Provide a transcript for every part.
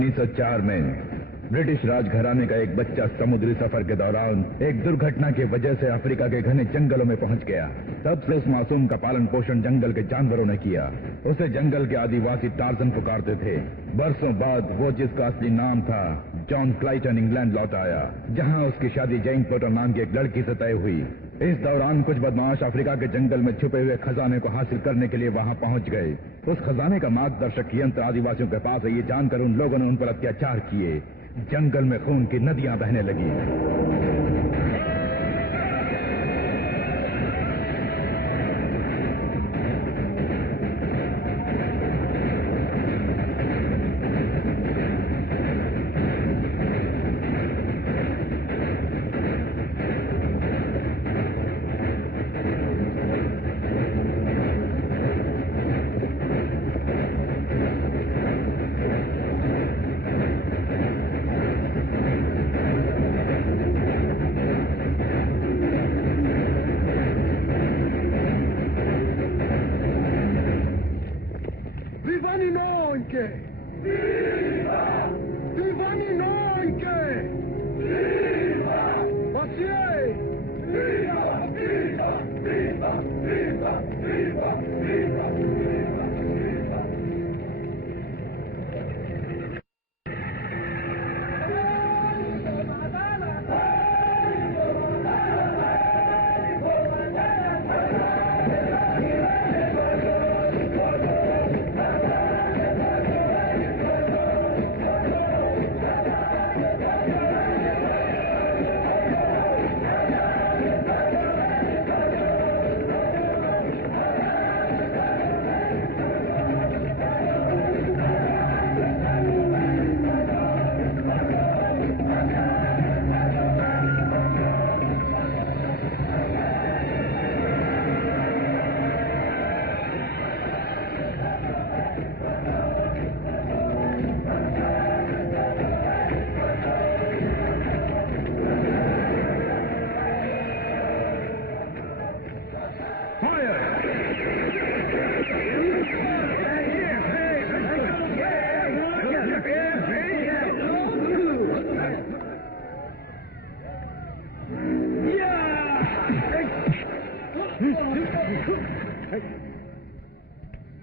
1904 में ब्रिटिश राजघराने का एक बच्चा समुद्री सफर के दौरान एक दुर्घटना की वजह से अफ्रीका के घने जंगलों में पहुंच गया। तब से उस मासूम का पालन पोषण जंगल के जानवरों ने किया। उसे जंगल के आदिवासी टार्जन पुकारते थे। बरसों बाद वो जिसका असली नाम था जॉन क्लाइटन इंग्लैंड लौट आया, जहां उसकी शादी जैन पोटर नाम की एक लड़की से तय हुई। इस दौरान कुछ बदमाश अफ्रीका के जंगल में छुपे हुए खजाने को हासिल करने के लिए वहां पहुंच गए। उस खजाने का मार्गदर्शक यंत्र आदिवासियों के पास है, ये जानकर उन लोगों ने उन पर अत्याचार किए। जंगल में खून की नदियां बहने लगी।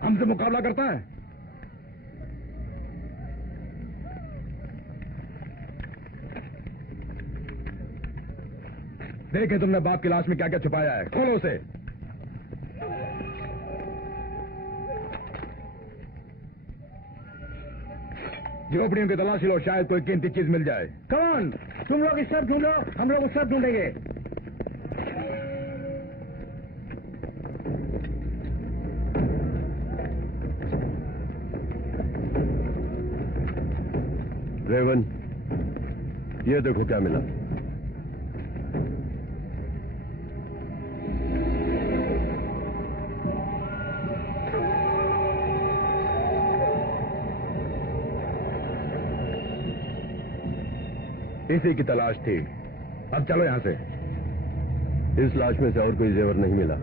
हमसे मुकाबला करता है। देखे तुमने बाप की लाश में क्या क्या छुपाया है, खोलो उसे। झोपड़ियों की तलाशी लो, शायद कोई कीमती चीज मिल जाए। कौन? तुम लोग इस सब ढूंढो, हम लोग उस सब ढूंढेंगे। रेवन, ये देखो क्या मिला। इसी की तलाश थी। अब चलो यहां से। इस लाश में से और कोई जेवर नहीं मिला।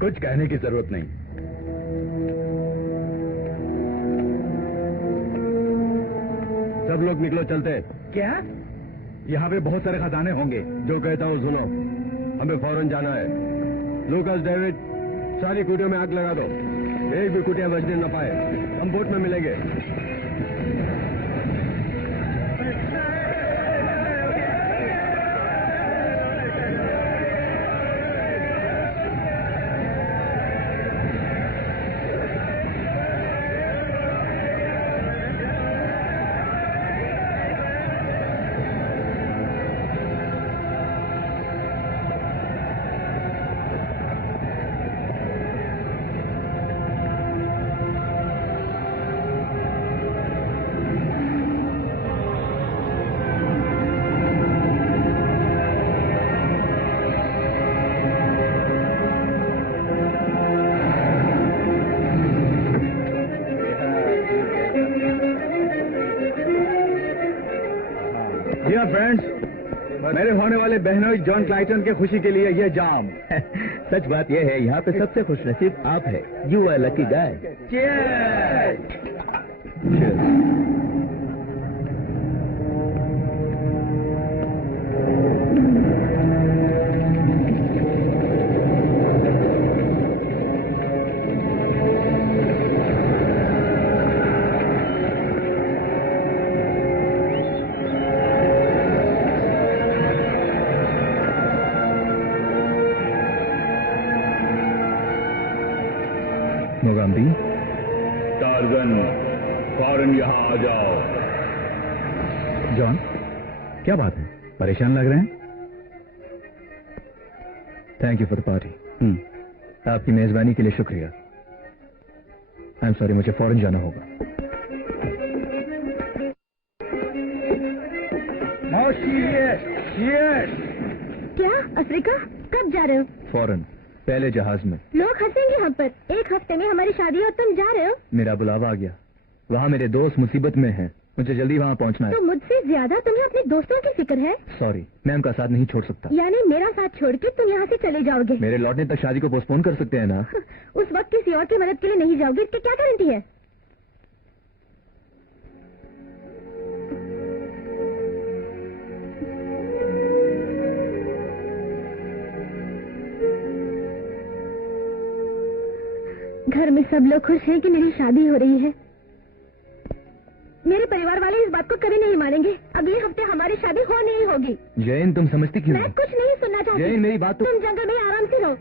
कुछ कहने की जरूरत नहीं। सब लोग निकलो, चलते हैं। क्या? यहाँ पे बहुत सारे खजाने होंगे। जो कहता हूँ सुनो, हमें फौरन जाना है। लूकास, डेविड, सारी कुटियों में आग लगा दो। एक भी कुटिया बचने न पाए। हम बोट में मिलेंगे। डियर फ्रेंड्स, मेरे होने वाले बहनोई जॉन क्लाइटन के खुशी के लिए ये जाम। सच बात यह है, यहाँ पे सबसे खुश नसीब आप है। You are lucky guy. Mogambi, Tarzan, फौरन यहाँ आ जाओ। जॉन, क्या बात है? परेशान लग रहे हैं? Thank you for the party. आपकी मेजबानी के लिए शुक्रिया। आई एम सॉरी, मुझे फौरन जाना होगा। क्या अफ्रीका? कब जा रहे हो? फौरन, पहले जहाज में। लोग हंसेंगे हम पर। 1 हफ्ते में हमारी शादी है और तुम जा रहे हो? मेरा बुलावा आ गया। वहाँ मेरे दोस्त मुसीबत में हैं। मुझे जल्दी वहाँ पहुँचना है। तो मुझसे ज्यादा तुम्हें अपने दोस्तों की फिक्र है। सॉरी, मैं उनका साथ नहीं छोड़ सकता। यानी मेरा साथ छोड़ के तुम यहाँ से चले जाओगे? मेरे लौटने तक शादी को पोस्टपोन कर सकते हैं ना? उस वक्त किसी और की मदद के लिए नहीं जाओगे, इसकी क्या गारंटी है? घर में सब लोग खुश हैं कि मेरी शादी हो रही है। मेरे परिवार वाले इस बात को कभी नहीं मानेंगे। अगले हफ्ते हमारी शादी हो नहीं होगी। जैन, तुम समझती क्यों? मैं कुछ नहीं सुनना चाहती। जैन, मेरी बात तो... तुम जंगल में आराम से रहो।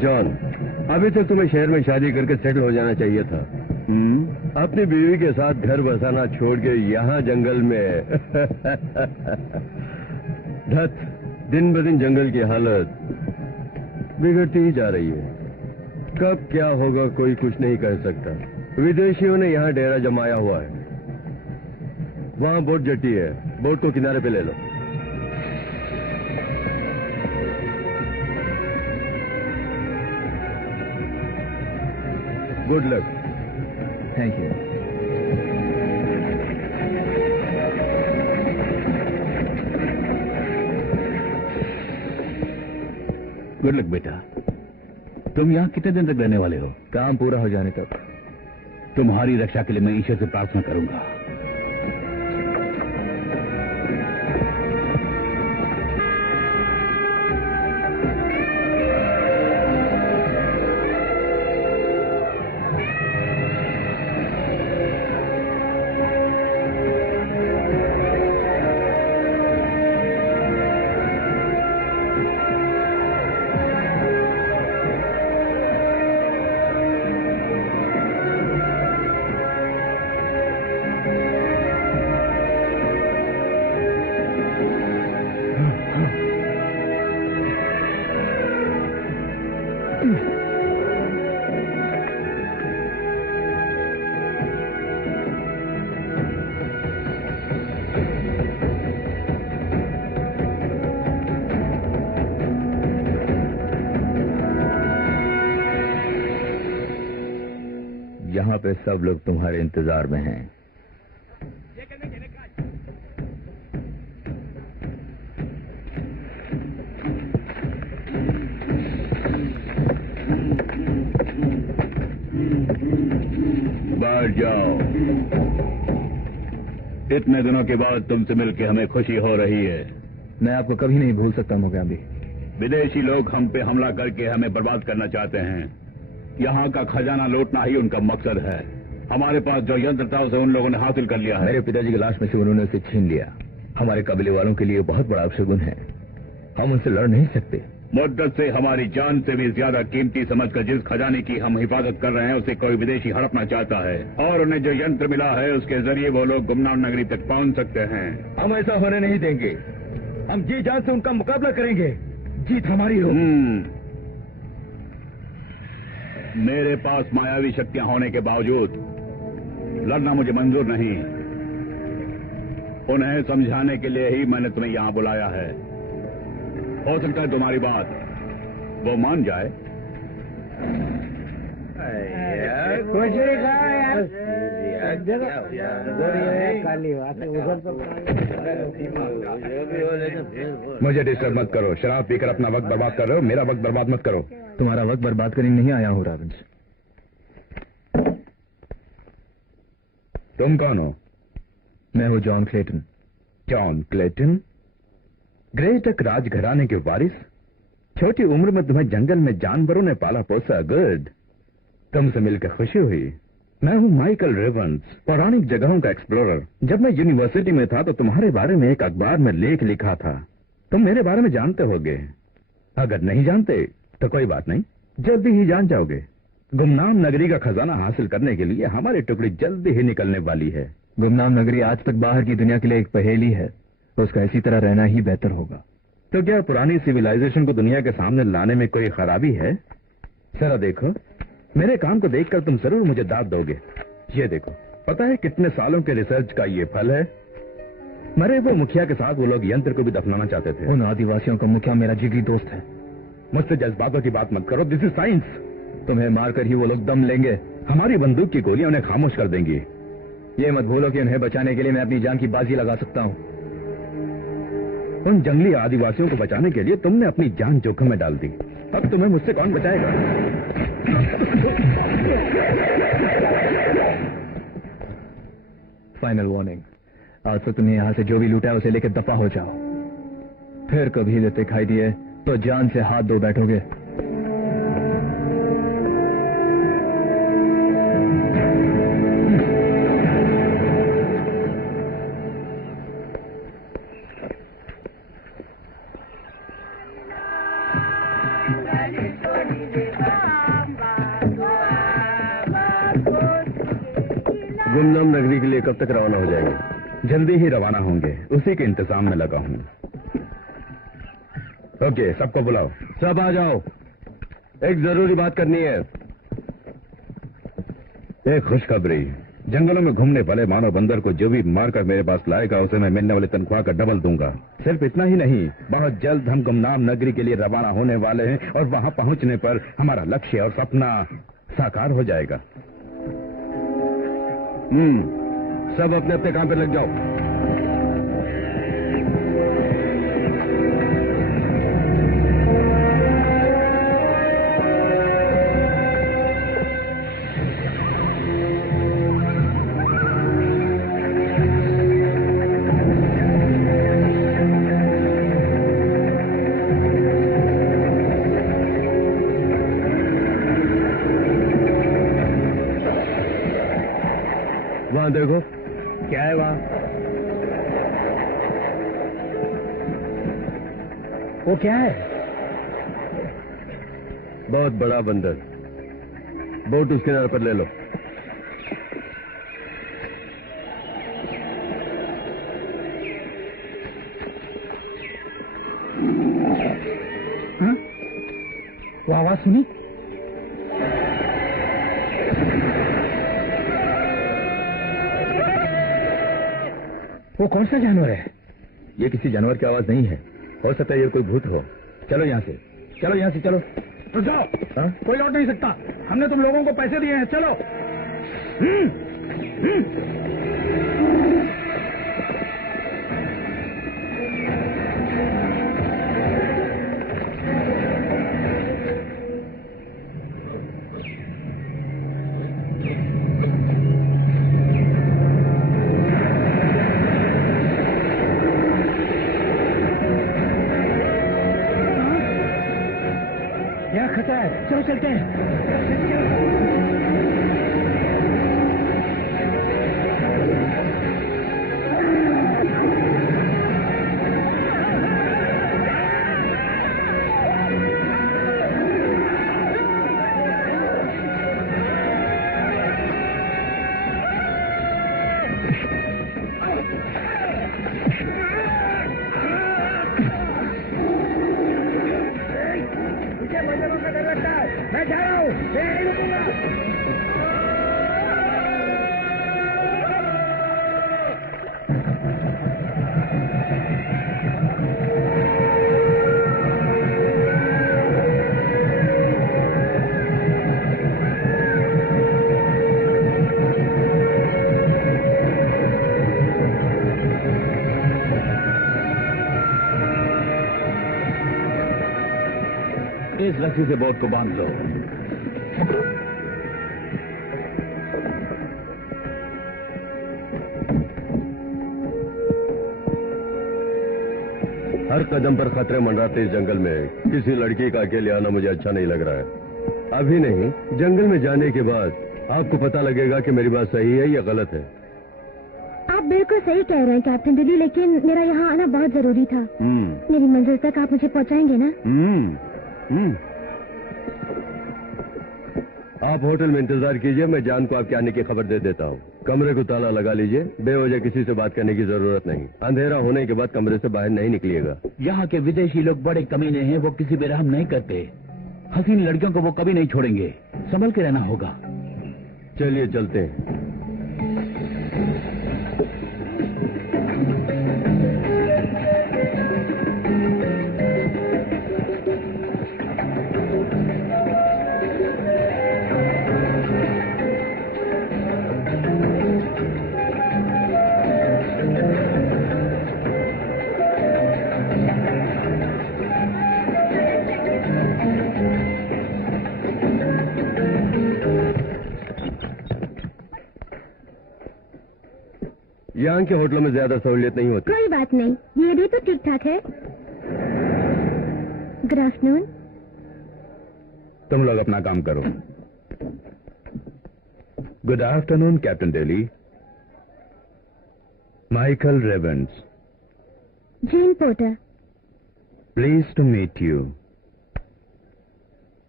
जॉन, अभी तक तुम्हें शहर में शादी करके सेटल हो जाना चाहिए था। अपनी बीवी के साथ घर बसाना छोड़ के यहाँ जंगल में धत, दिन ब दिन जंगल की हालत बिगड़ती ही जा रही है। कब क्या होगा कोई कुछ नहीं कह सकता। विदेशियों ने यहाँ डेरा जमाया हुआ है। वहाँ बोट जटी है, बोट को किनारे पे ले लो। Good luck. Thank you. Good luck बेटा। तुम यहाँ कितने दिन तक रहने वाले हो? काम पूरा हो जाने तक। तुम्हारी रक्षा के लिए मैं ईश्वर से प्रार्थना करूंगा। यहाँ पे सब लोग तुम्हारे इंतजार में हैं। बैठ जाओ। इतने दिनों के बाद तुमसे मिलकर हमें खुशी हो रही है। मैं आपको कभी नहीं भूल सकता मोगाम्बी। विदेशी लोग हम पे हमला करके हमें बर्बाद करना चाहते हैं। यहाँ का खजाना लूटना ही उनका मकसद है। हमारे पास जो यंत्र था उसे उन लोगों ने हासिल कर लिया है। मेरे पिताजी की लाश में से उन्होंने उसे छीन लिया। हमारे कबीले वालों के लिए बहुत बड़ा अपशगुन है। हम उनसे लड़ नहीं सकते। मुद्दत से हमारी जान से भी ज्यादा कीमती समझकर जिस खजाने की हम हिफाजत कर रहे हैं उसे कोई विदेशी हड़पना चाहता है, और उन्हें जो यंत्र मिला है उसके जरिए वो लोग गुमनाम नगरी तक पहुंच सकते हैं। हम ऐसा होने नहीं देंगे। हम जी जान से उनका मुकाबला करेंगे। जीत हमारी हो। मेरे पास मायावी शक्तियां होने के बावजूद लड़ना मुझे मंजूर नहीं। उन्हें समझाने के लिए ही मैंने तुम्हें यहां बुलाया है। हो सकता है तुम्हारी बात वो मान जाए। कुछ नहीं कहा यार। मुझे डिस्टर्ब मत करो। शराब पीकर अपना वक्त बर्बाद कर रहे हो, मेरा वक्त बर्बाद मत करो। तुम्हारा वक्त बर्बाद करने नहीं आया हूं रॉबिन्स। तुम कौन हो? मैं हूं जॉन क्लेटन। John Clayton? ग्रेटक राजघराने के वारिस? छोटी उम्र में तुम्हें जंगल में जानवरों ने पाला पोसा। गुड, तुमसे मिलकर खुशी हुई। मैं हूं माइकल रेवंस, पौराणिक जगहों का एक्सप्लोरर। जब मैं यूनिवर्सिटी में था तो तुम्हारे बारे में एक अखबार में लेख लिखा था। तुम मेरे बारे में जानते होगे। अगर नहीं जानते तो कोई बात नहीं, जल्दी ही जान जाओगे। गुमनाम नगरी का खजाना हासिल करने के लिए हमारी टुकड़ी जल्दी ही निकलने वाली है। गुमनाम नगरी आज तक बाहर की दुनिया के लिए एक पहेली है, तो उसका इसी तरह रहना ही बेहतर होगा। तो क्या पुरानी सिविलाइजेशन को दुनिया के सामने लाने में कोई खराबी है? जरा देखो, मेरे काम को देखकर तुम जरूर मुझे दाद दोगे। ये देखो, पता है कितने सालों के रिसर्च का ये फल है? मरे वो मुखिया के साथ वो लोग यंत्र को भी दफनाना चाहते थे। उन आदिवासियों का मुखिया मेरा जिगरी दोस्त है। मुझसे जज्बातों की बात मत करो। This is science. तुम्हें मारकर ही वो लोग दम लेंगे। हमारी बंदूक की गोलियां उन्हें खामोश कर देंगी। ये मत भूलो कि उन्हें बचाने के लिए मैं अपनी जान की बाजी लगा सकता हूं। उन जंगली आदिवासियों को बचाने के लिए तुमने अपनी जान जोखिम में डाल दी। अब तुम्हें मुझसे कौन बचाएगा? फाइनल वार्निंग, आज से तुम्हें यहां से जो भी लूटा है उसे लेकर दफा हो जाओ। फिर कभी दिखाई दिए तो जान से हाथ धो बैठोगे। गुमनाम नगरी के लिए कब तक रवाना हो जाएंगे? जल्दी ही रवाना होंगे, उसी के इंतजाम में लगा हूं। ओके, सबको बुलाओ। सब आ जाओ, एक जरूरी बात करनी है। एक खुशखबरी, जंगलों में घूमने वाले मानव बंदर को जो भी मारकर मेरे पास लाएगा उसे मैं मिलने वाली तनख्वाह का डबल दूंगा। सिर्फ इतना ही नहीं, बहुत जल्द हम गुमनाम नगरी के लिए रवाना होने वाले हैं और वहां पहुंचने पर हमारा लक्ष्य और सपना साकार हो जाएगा। सब अपने अपने काम पे लग जाओ। वहां देखो, क्या है वहां? वो क्या है? बहुत बड़ा बंदर। बोट उस किनारे पर ले लो। हाँ? वो आवाज सुनी? वो कौन सा जानवर है? ये किसी जानवर की आवाज नहीं है, हो सकता है ये कोई भूत हो। चलो यहाँ से, चलो यहाँ से, चलो। रुक जाओ। हाँ? कोई लौट नहीं सकता। हमने तुम लोगों को पैसे दिए हैं, चलो। यहाँ खतरा है, चलो चलते हैं। मुझे बंदरों का डर लगता है। मैं जा रहा हूँ, मैं नहीं रुकूंगा। इस रस्सी से बोट को बांध लो। हर कदम पर खतरे मंडराते इस जंगल में किसी लड़की का अकेले आना मुझे अच्छा नहीं लग रहा है। अभी नहीं, जंगल में जाने के बाद आपको पता लगेगा कि मेरी बात सही है या गलत है। आप बिल्कुल सही कह रहे हैं कैप्टन दिल्ली, लेकिन मेरा यहाँ आना बहुत जरूरी था। मेरी मंजिल तक आप मुझे पहुँचाएंगे ना? आप होटल में इंतजार कीजिए, मैं जान को आपके आने की खबर दे देता हूँ। कमरे को ताला लगा लीजिए, बेवजह किसी से बात करने की जरूरत नहीं। अंधेरा होने के बाद कमरे से बाहर नहीं निकलिएगा। यहाँ के विदेशी लोग बड़े कमीने हैं, वो किसी पे रहम नहीं करते। हसीन लड़कियों को वो कभी नहीं छोड़ेंगे, संभल के रहना होगा। चलिए चलते हैं। यहाँ के होटलों में ज्यादा सहूलियत नहीं होती। कोई बात नहीं, ये भी तो ठीक ठाक है। Good afternoon. तुम लोग अपना काम करो। Good afternoon captain Daley. Michael Ravens. Jean Porter. Please to meet you.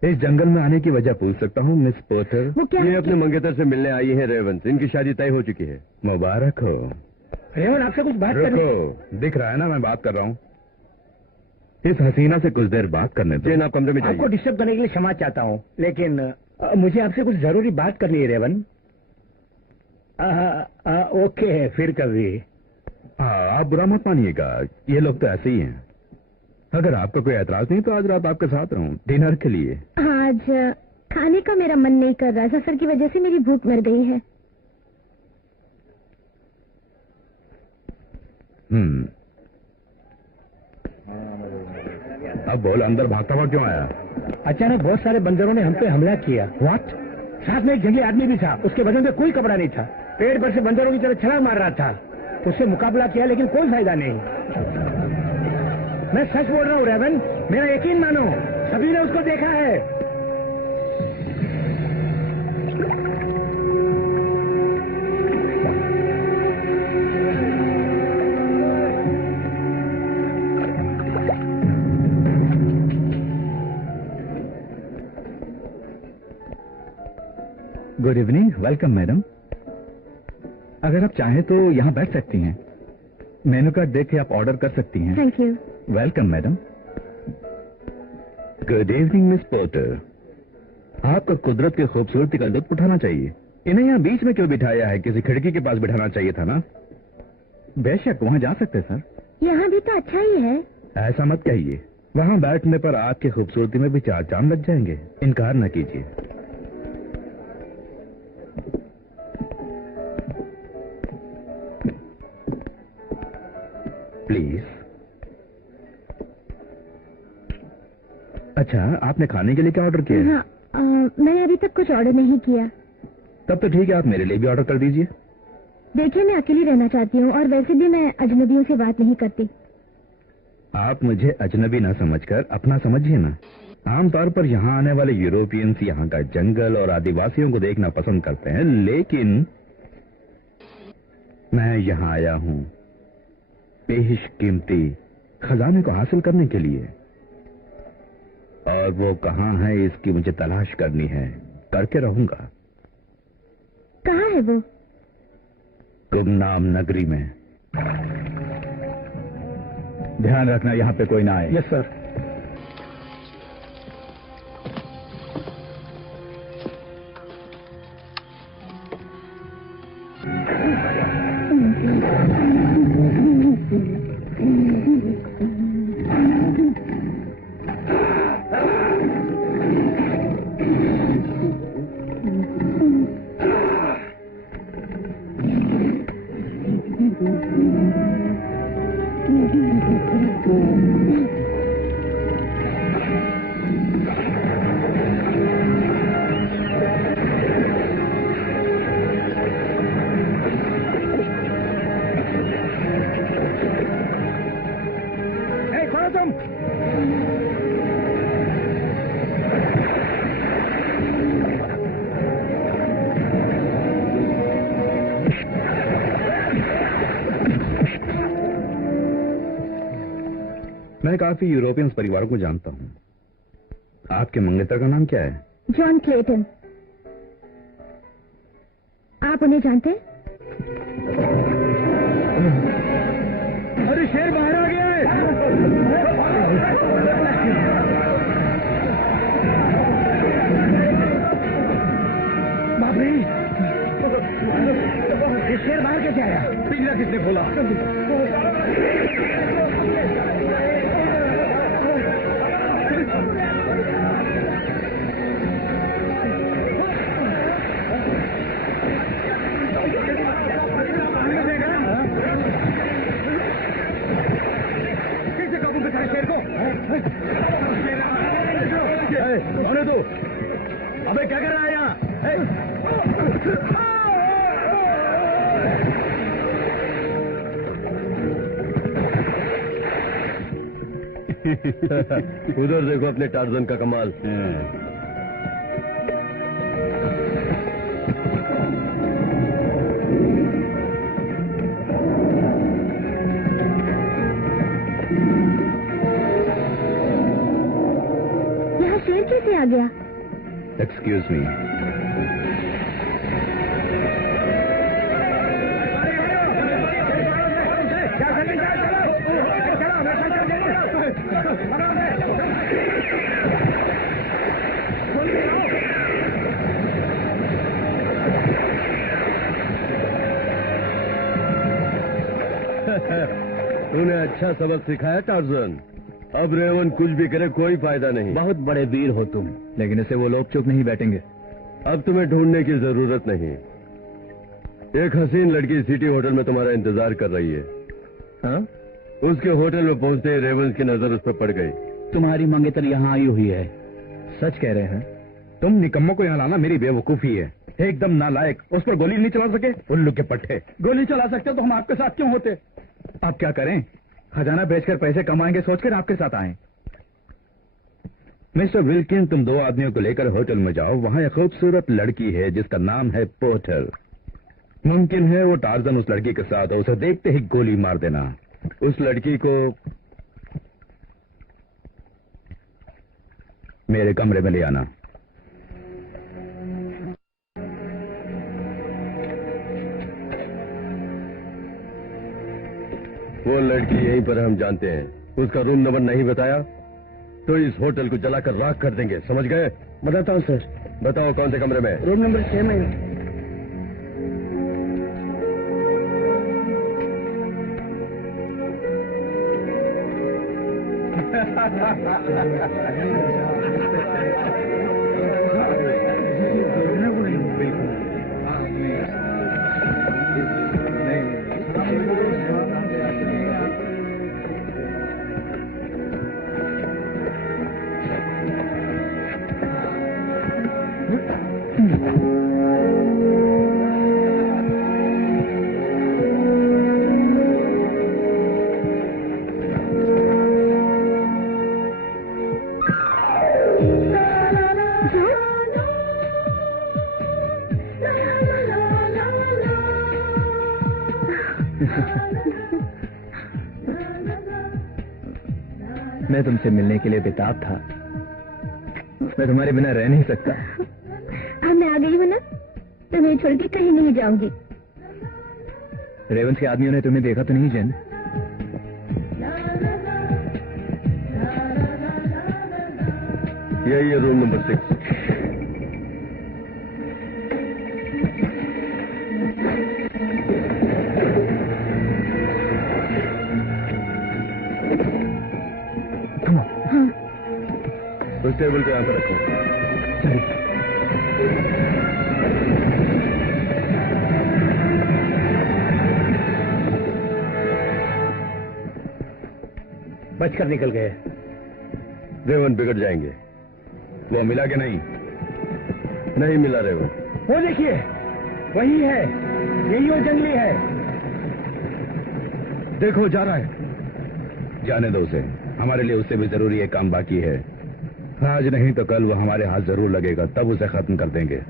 इस जंगल में आने की वजह पूछ सकता हूँ मिस पोर्टर? वो क्या? ये अपने मंगेतर से मिलने आई है रेवंस। इनकी शादी तय हो चुकी है। मुबारक हो। रेवन, आपसे कुछ बात करनी। रुको, दिख रहा है ना मैं बात कर रहा हूँ। इस हसीना से कुछ देर बात करने दो। जेन, आप कमरे में आपको जाइए। डिस्टर्ब करने के लिए क्षमा चाहता हूँ, लेकिन मुझे आपसे कुछ जरूरी बात करनी है रेवन। ओके, फिर कभी। हाँ, आप बुरा मत मानिएगा, ये लोग तो ऐसे ही हैं। अगर आपका कोई एतराज नहीं तो आज रात आपके साथ रहूं डिनर के लिए। आज खाने का मेरा मन नहीं कर रहा। सफर की वजह से मेरी भूख मर गई है। अब बोल, अंदर भागता हुआ क्यों आया? अचानक बहुत सारे बंदरों ने हम पे हमला किया। व्हाट? साथ में एक जंगली आदमी भी था, उसके बदन में कोई कपड़ा नहीं था। पेड़ पर से बंदरों की तरह छलांग मार रहा था। उससे मुकाबला किया लेकिन कोई फायदा नहीं। मैं सच बोल रहा हूँ रेवन, मेरा यकीन मानो, सभी ने उसको देखा है। Good evening. Welcome madam. अगर आप चाहें तो यहाँ बैठ सकती हैं। मेनू कार्ड देख के आप ऑर्डर कर सकती हैं। Thank you. Welcome madam. Good evening miss porter. आपको कुदरत की खूबसूरती का लुत्फ उठाना चाहिए। इन्हें यहाँ बीच में क्यों बिठाया है? किसी खिड़की के पास बिठाना चाहिए था ना। बेशक वहाँ जा सकते सर। यहाँ भी तो अच्छा ही है। ऐसा मत कहिए, वहाँ बैठने पर आपकी खूबसूरती में भी चार चांद लग जाएंगे। इनकार न कीजिए। प्लीज। अच्छा, आपने खाने के लिए क्या ऑर्डर किया है? हाँ, मैंने अभी तक कुछ ऑर्डर नहीं किया। तब तो ठीक है, आप मेरे लिए भी ऑर्डर कर दीजिए। देखिए, मैं अकेली रहना चाहती हूँ और वैसे भी मैं अजनबियों से बात नहीं करती। आप मुझे अजनबी न समझकर अपना समझिए ना। आमतौर पर यहाँ आने वाले यूरोपियंस यहाँ का जंगल और आदिवासियों को देखना पसंद करते हैं, लेकिन मैं यहाँ आया हूँ बेशकीमती खजाने को हासिल करने के लिए, और वो कहाँ है इसकी मुझे तलाश करनी है। करके रहूंगा। कहाँ है वो? गुमनाम नगरी में। ध्यान रखना यहाँ पे कोई ना आए। Yes sir. मैं काफी यूरोपियन परिवारों को जानता हूँ। आपके मंगेतर का नाम क्या है? John Clayton. आप उन्हें जानते हैं? अरे शेर बाहर आ गया है। बाप रे, ये शेर बाहर कैसे आया? पिंजरा किसने खोला? कौन तू? अबे क्या कर रहा है यहाँ? उधर देखो अपने टार्जन का कमाल। यहाँ शेर कैसे आ गया? Excuse me. तूने अच्छा सबक सिखाया टार्जन। अब रेवन कुछ भी करे कोई फायदा नहीं। बहुत बड़े वीर हो तुम, लेकिन इसे वो लोग चुप नहीं बैठेंगे। अब तुम्हें ढूंढने की जरूरत नहीं। एक हसीन लड़की सिटी होटल में तुम्हारा इंतजार कर रही है। हाँ? उसके होटल में पहुंचते ही रेवन की नजर उस पर पड़ गई। तुम्हारी मंगेतर यहाँ आई हुई है। सच कह रहे हैं? तुम निकम्मों को यहाँ लाना मेरी बेवकूफी है। एकदम नालायक। उस पर गोली नहीं चला सके? उल्लू के पट्टे। गोली चला सकते तो हम आपके साथ क्यों होते? अब क्या करें? खजाना बेचकर पैसे कमाएंगे सोचकर आपके साथ आए। मिस्टर विल्किन, तुम दो आदमियों को लेकर होटल में जाओ। वहां एक खूबसूरत लड़की है जिसका नाम है पोर्टर। मुमकिन है वो टार्जन उस लड़की के साथ हो। उसे देखते ही गोली मार देना। उस लड़की को मेरे कमरे में ले आना। वो लड़की यहीं पर हम जानते हैं। उसका रूम नंबर नहीं बताया तो इस होटल को जलाकर राख कर देंगे। समझ गए? बताता हूँ सर। बताओ कौन से कमरे में? रूम नंबर 6 में। मैं तुमसे मिलने के लिए बेताब था। मैं तुम्हारे बिना रह नहीं सकता। अब मैं आ गई हूँ ना, तुम्हें छोड़ के कहीं नहीं जाऊंगी। रेवंस के आदमियों ने तुम्हें देखा तो नहीं जेन? यही है रूम नंबर 6। टेबल पे आकर रखो। बचकर निकल गए। रेवंत बिगड़ जाएंगे। वो मिला कि नहीं? नहीं मिला रेवंत। वो देखिए, वही है, यही वो जंगली है। देखो जा रहा है। जाने दो उसे, हमारे लिए उससे भी जरूरी एक काम बाकी है। आज नहीं तो कल वो हमारे हाथ जरूर लगेगा, तब उसे खत्म कर देंगे।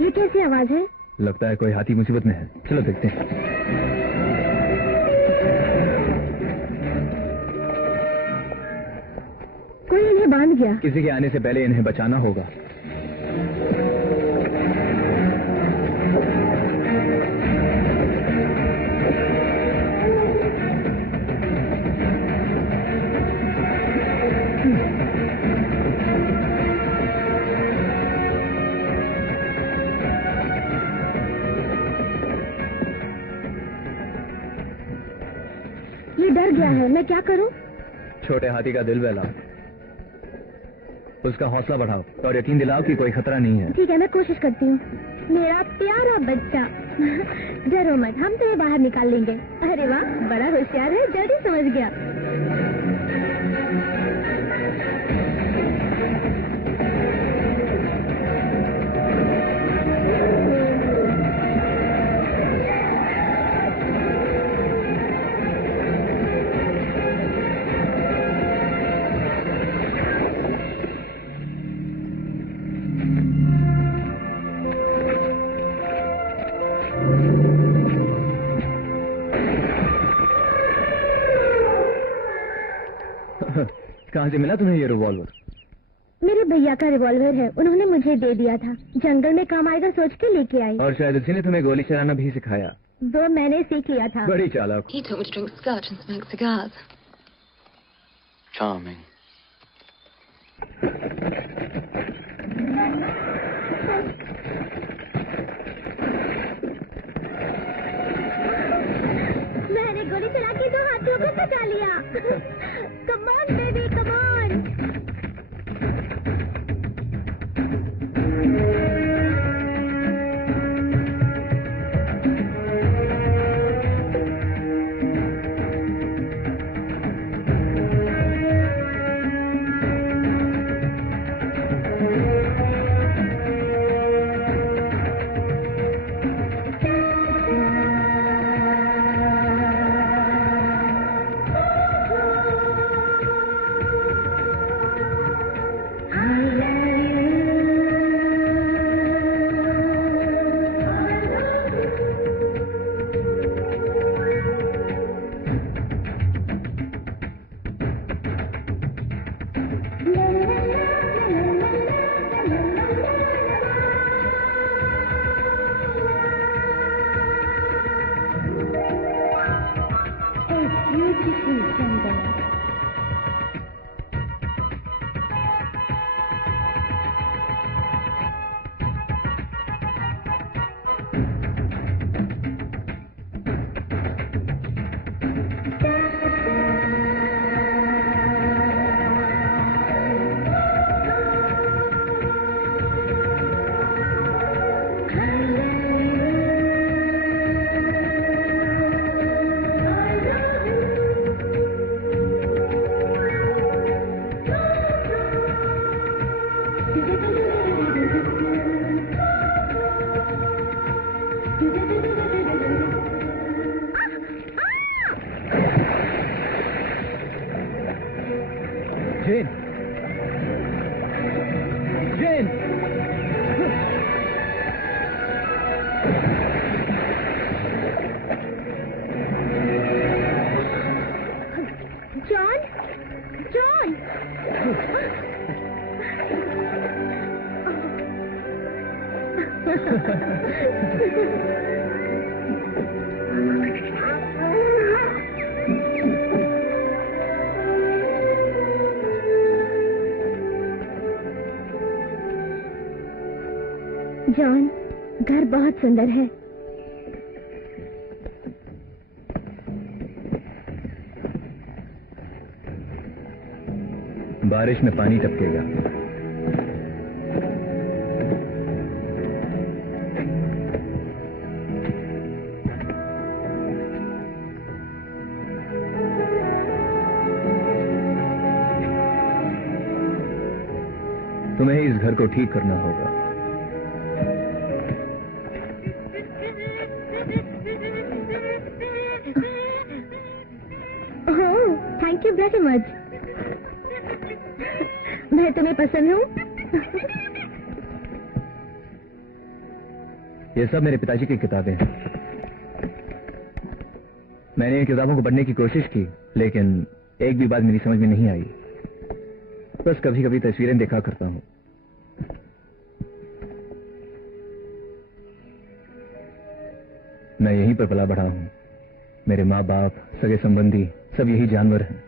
ये कैसी आवाज है? लगता है कोई हाथी मुसीबत में है। चलो देखते हैं। कोई इन्हें बांध गया। किसी के आने से पहले इन्हें बचाना होगा। ये डर गया है, मैं क्या करूं? छोटे हाथी का दिल बहलाओ, उसका हौसला बढ़ाओ और यकीन दिलाओ कि कोई खतरा नहीं है। ठीक है, मैं कोशिश करती हूँ। मेरा प्यारा बच्चा, डरो मत, हम तुम्हें बाहर निकाल लेंगे। अरे वाह, बड़ा होशियार है, जल्दी समझ गया। कहाँ से मिला तुम्हें ये रिवॉल्वर? मेरे भैया का रिवॉल्वर है, उन्होंने मुझे दे दिया था। जंगल में काम आएगा सोच के लेके आई। और शायद इसी ने तुम्हें गोली चलाना भी सिखाया। वो मैंने सीख लिया था। बड़ी चालाक। He taught me to drink scotch and smoke cigars. Charming. मैंने गोली चला के 2 हाथियों को बचा लिया। Come on baby, come on. Jane, Jane, John, John, John, घर बहुत सुंदर है। बारिश में पानी टपकेगा। तुम्हें इस घर को ठीक करना होगा। ओह, थैंक यू वेरी मच। मैं तुम्हें पसंद हूँ। ये सब मेरे पिताजी की किताबें हैं। मैंने इन किताबों को पढ़ने की कोशिश की, लेकिन एक भी बात मेरी समझ में नहीं आई। बस कभी कभी तस्वीरें देखा करता हूँ। मैं यहीं पर पला बढ़ा हूँ। मेरे माँ बाप, सगे संबंधी सब यही जानवर हैं।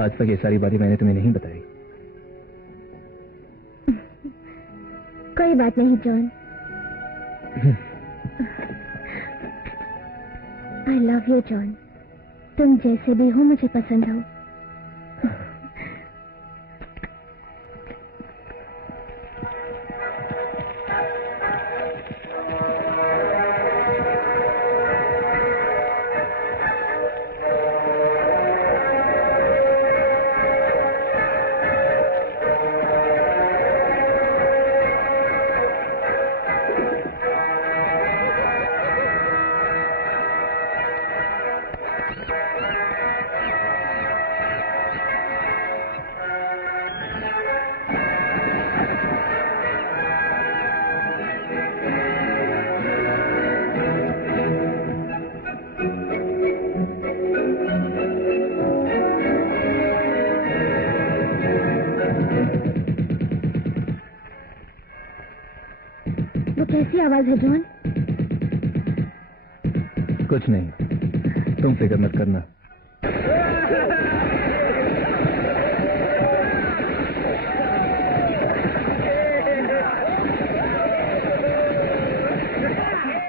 आज तक ये सारी बातें मैंने तुम्हें नहीं बताई। कोई बात नहीं John. I love you John. तुम जैसे भी हो मुझे पसंद हो। वो कैसी आवाज है जॉन? कुछ नहीं, तुम फिक्र मत करना।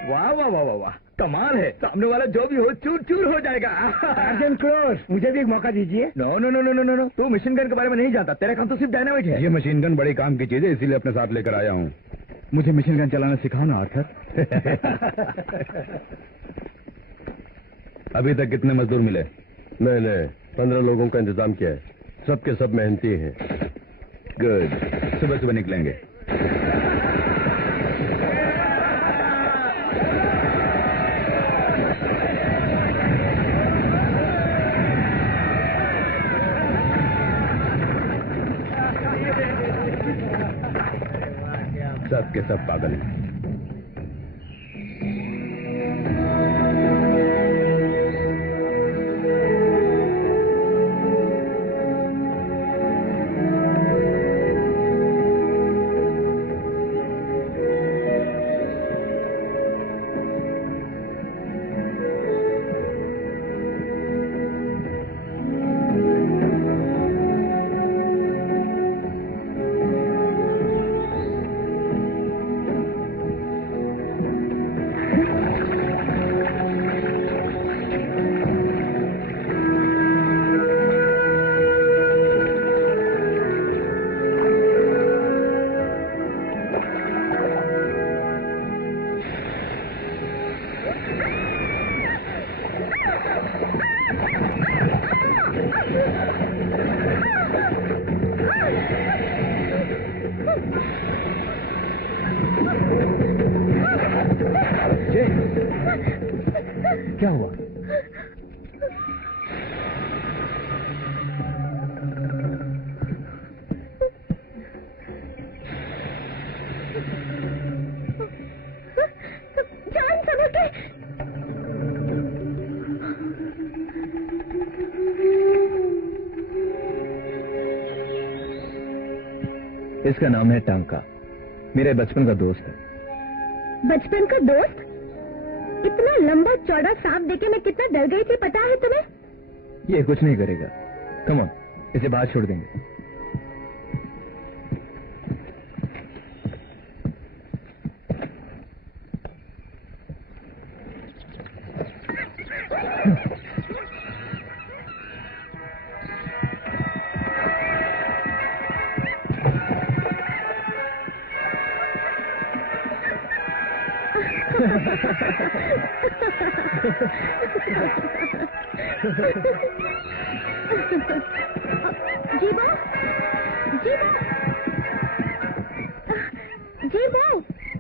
वाह वाह वाह वाह वाह, कमाल है। सामने वाला जो भी हो चूर चूर हो जाएगा। अर्जेंट क्लोज, मुझे भी एक मौका दीजिए। No no no no no no, तू मशीन गन के बारे में नहीं जानता। तेरा काम तो सिर्फ डायनामिट है। ये मशीन गन बड़ी काम की चीज है, इसीलिए अपने साथ लेकर आया हूँ। मुझे मशीन गन चलाना सिखाओ ना आर्थर। अभी तक कितने मजदूर मिले? मैंने 15 लोगों का इंतजाम किया है। सबके सब मेहनती हैं। गुड, सुबह सुबह निकलेंगे। सब के सब पागल हैं। इसका नाम है टांका, मेरे बचपन का दोस्त है। बचपन का दोस्त? इतना लंबा चौड़ा सांप देके मैं कितना डर गई थी, पता है तुम्हें? ये कुछ नहीं करेगा। कम ऑन, इसे बाहर छोड़ देंगे। जीबो, जीबो, जीबो,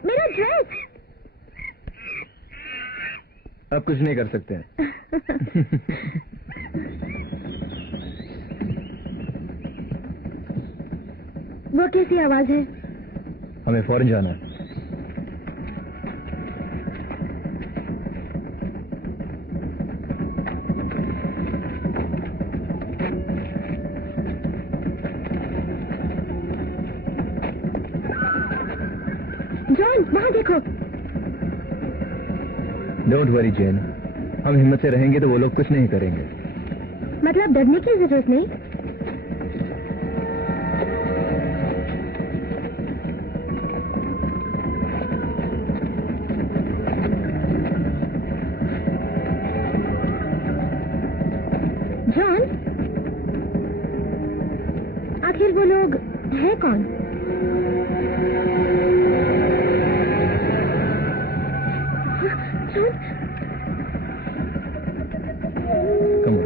मेरा ड्रेस। अब कुछ नहीं कर सकते हैं। वो कैसी आवाज है? हमें फौरन जाना है। जॉन, वहाँ देखो। डोंट वरी जेन, हम हिम्मत से रहेंगे तो वो लोग कुछ नहीं करेंगे। मतलब डरने की जरूरत नहीं। जॉन, आखिर वो लोग है कौन? John, come on.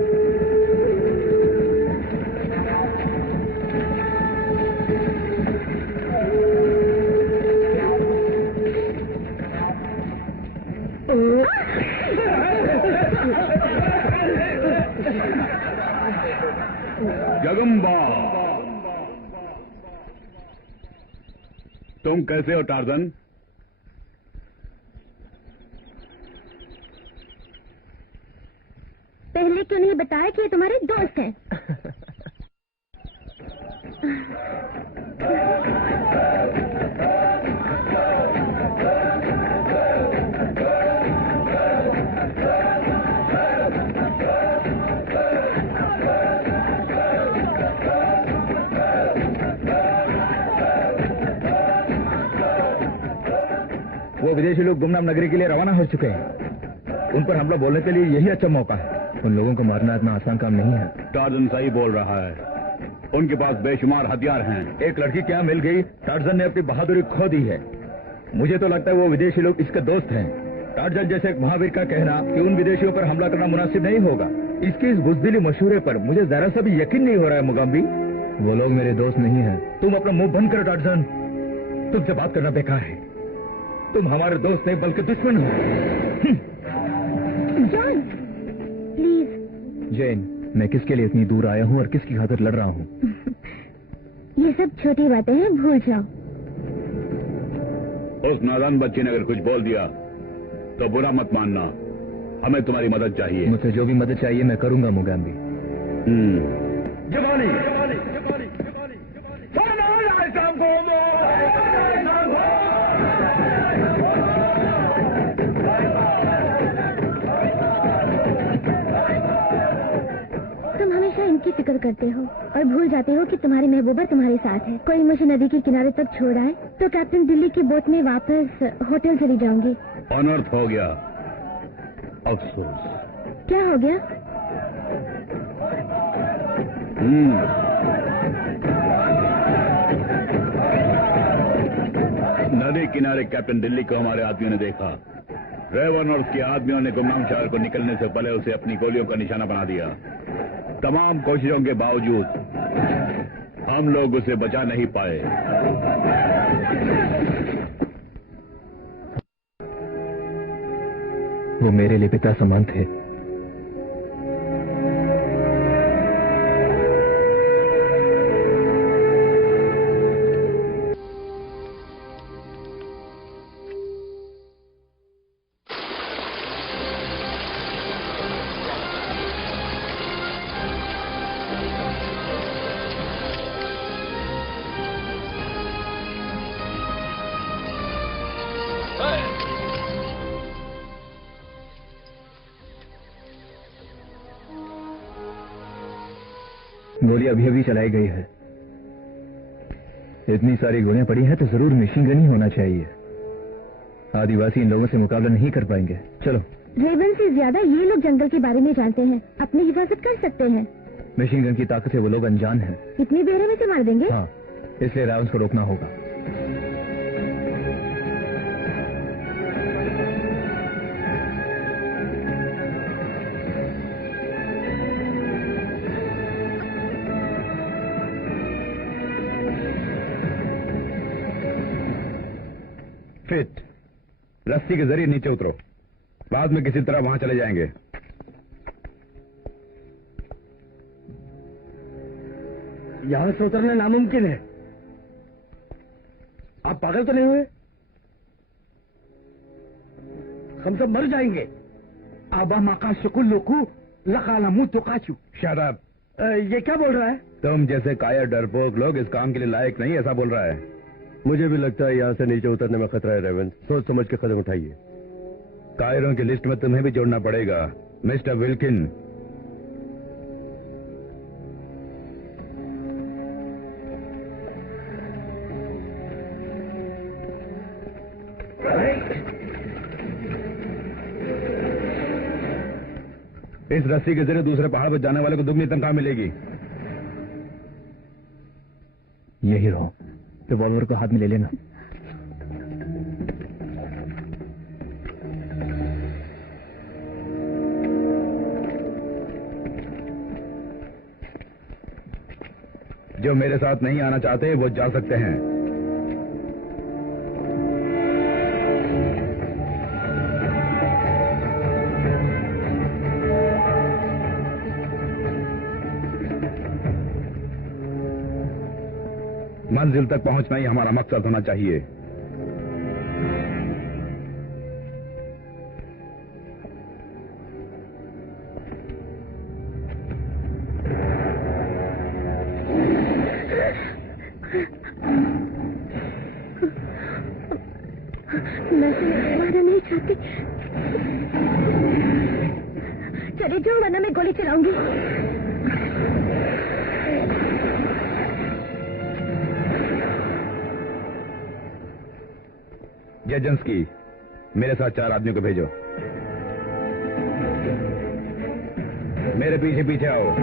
जगम्बा, तुम कैसे हो टार्जन? पहले क्यों नहीं बताया कि ये तुम्हारे दोस्त हैं? वो विदेशी लोग गुमनाम नगरी के लिए रवाना हो चुके हैं। उन पर हमला बोलने के लिए यही अच्छा मौका है। उन लोगों को मारना इतना आसान काम नहीं है। टार्जन सही बोल रहा है, उनके पास बेशुमार हथियार हैं। एक लड़की क्या मिल गई, टार्जन ने अपनी बहादुरी खो दी है। मुझे तो लगता है वो विदेशी लोग इसके दोस्त हैं। टार्जन जैसे एक महावीर का कहना कि उन विदेशियों पर हमला करना मुनासिब नहीं होगा, इसकी इस बुजदिली मशूरे पर मुझे जरा सा भी यकीन नहीं हो रहा है मुगाम्बी। वो लोग मेरे दोस्त नहीं हैं। तुम अपना मुंह बंद करो टार्जन, तुमसे बात करना बेकार है। तुम हमारे दोस्त नहीं बल्कि दुश्मन हो। John, please. जेन, मैं किसके लिए इतनी दूर आया हूँ और किसकी खातिर लड़ रहा हूँ? ये सब छोटी बातें हैं, भूल जाओ। उस नादान बच्चे ने अगर कुछ बोल दिया तो बुरा मत मानना। हमें तुम्हारी मदद चाहिए। मुझे जो भी मदद चाहिए मैं करूंगा मुगाम्बी। जवानी तुम हमेशा इनकी फिक्र करते हो और भूल जाते हो कि तुम्हारी महबूबा तुम्हारे साथ है। कोई मुझे नदी के किनारे तक छोड़ आए तो कैप्टन दिल्ली की बोट में वापस होटल चली जाऊंगी। अनर्थ हो गया, अफसोस। क्या हो गया? नदी किनारे कैप्टन दिल्ली को हमारे आदमियों ने देखा। रेवन और उसके आदमियों ने गुमनाम शहर को निकलने से पहले उसे अपनी गोलियों का निशाना बना दिया। तमाम कोशिशों के बावजूद हम लोग उसे बचा नहीं पाए। वो मेरे लिए पिता समान थे। गोली अभी अभी चलाई गई है। इतनी सारी गोलियां पड़ी हैं तो जरूर मशीन गन ही होना चाहिए। आदिवासी इन लोगों से मुकाबला नहीं कर पाएंगे। चलो। रेवन से ज्यादा ये लोग जंगल के बारे में जानते हैं, अपनी हिफाजत कर सकते हैं। मशीन गन की ताकत से वो लोग अनजान हैं। इतनी देर में से मार देंगे? हाँ, इसलिए रावंस को रोकना होगा। फिट, रस्सी के जरिए नीचे उतरो, बाद में किसी तरह वहां चले जाएंगे। यहां से उतरना नामुमकिन है। आप पागल तो नहीं हुए? हम सब मर जाएंगे। आबा माका शुकुल्लुकु लकालमु तुकाचु। Shut up. ये क्या बोल रहा है? तुम जैसे कायर डरपोक लोग इस काम के लिए लायक नहीं, ऐसा बोल रहा है। मुझे भी लगता है यहाँ से नीचे उतरने में खतरा है रेवन। सोच समझ के कदम उठाइए। कायरों की लिस्ट में तुम्हें भी जोड़ना पड़ेगा, मिस्टर विल्किन। इस रस्सी के जरिए दूसरे पहाड़ पर जाने वाले को दुगनी तनख्वाह मिलेगी। यही रहो, रिवॉल्वर को हाथ में ले लेना। जो मेरे साथ नहीं आना चाहते वो जा सकते हैं। मंजिल तक पहुंचना ही हमारा मकसद होना चाहिए। मैं मारना नहीं चाहती। चले जाओ वरना मैं गोली चलाऊंगी। जेजेंस्की, मेरे साथ 4 आदमियों को भेजो। मेरे पीछे पीछे आओ।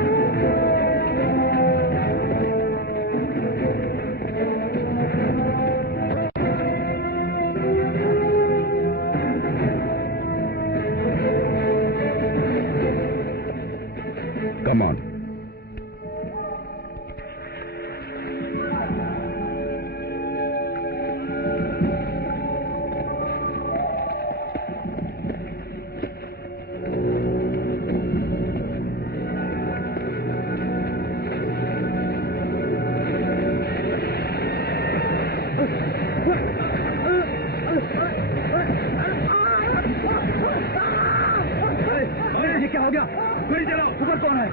Come on. ये क्या हो गया? गोली चलाओ। ऊपर कौन है?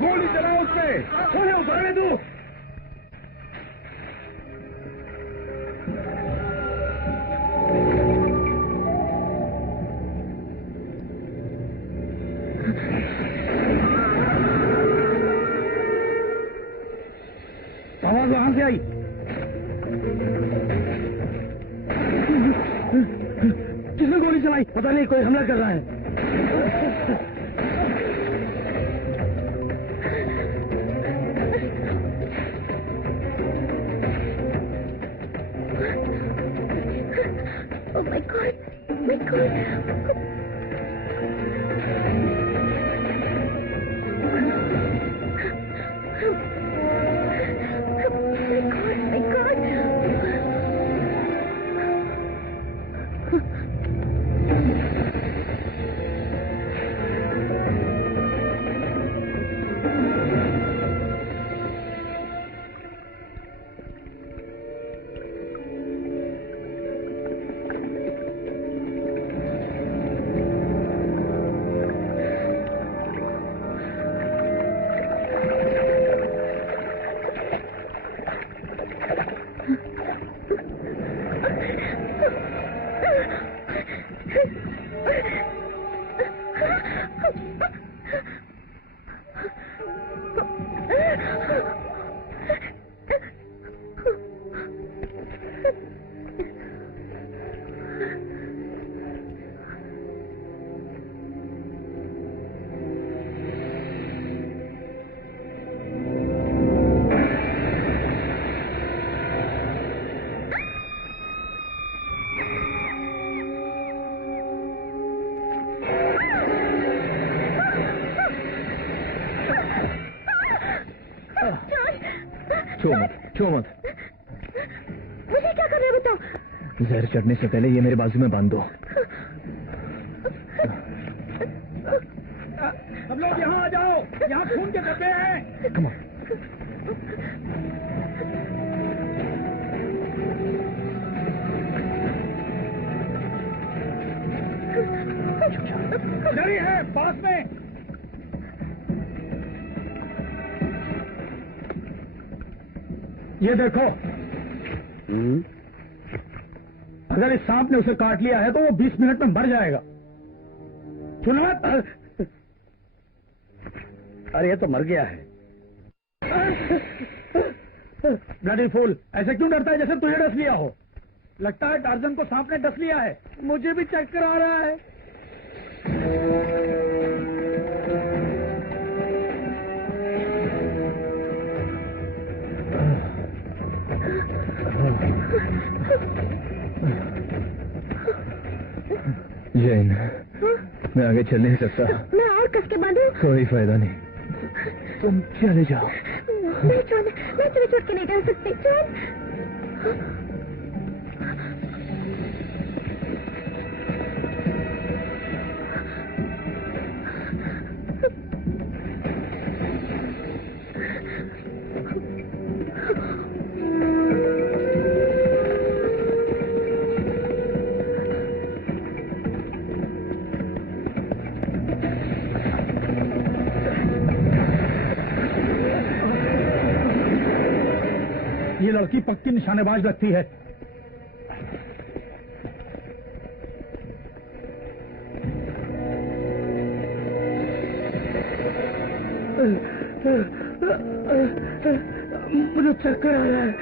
गोली चलाओ उस पे। कौन है ऊपर? तू आवाज वहां से आई। किसने गोली चलाई? पता नहीं, कोई हमला कर रहा है। Oh my God! Oh my God! My God! छू मत, छू मत। मुझे क्या कर रहे हो बताओ। जहर चढ़ने से पहले ये मेरे बाजू में बांध दो। सब लोग यहाँ आ जाओ, यहाँ खून के धब्बे हैं। Come on. इधर ही है, पास में। ये देखो, अगर इस सांप ने उसे काट लिया है तो वो 20 मिनट में मर जाएगा। सुनो, अरे ये तो मर गया है। ब्लडी फूल, ऐसे क्यों डरता है जैसे तुझे डस लिया हो? लगता है टार्जन को सांप ने डस लिया है। मुझे भी चक्कर आ रहा है। जैन, मैं आगे चल नहीं सकता। मैं और कस के बांधूं? कोई फायदा नहीं, तुम चले जाओ। नहीं छोड़, मैं तुम्हें छोड़ के नहीं जा सकती। छोड़। ये लड़की पक्की निशानेबाज लगती है। मुझे चक्कर आ रहा है।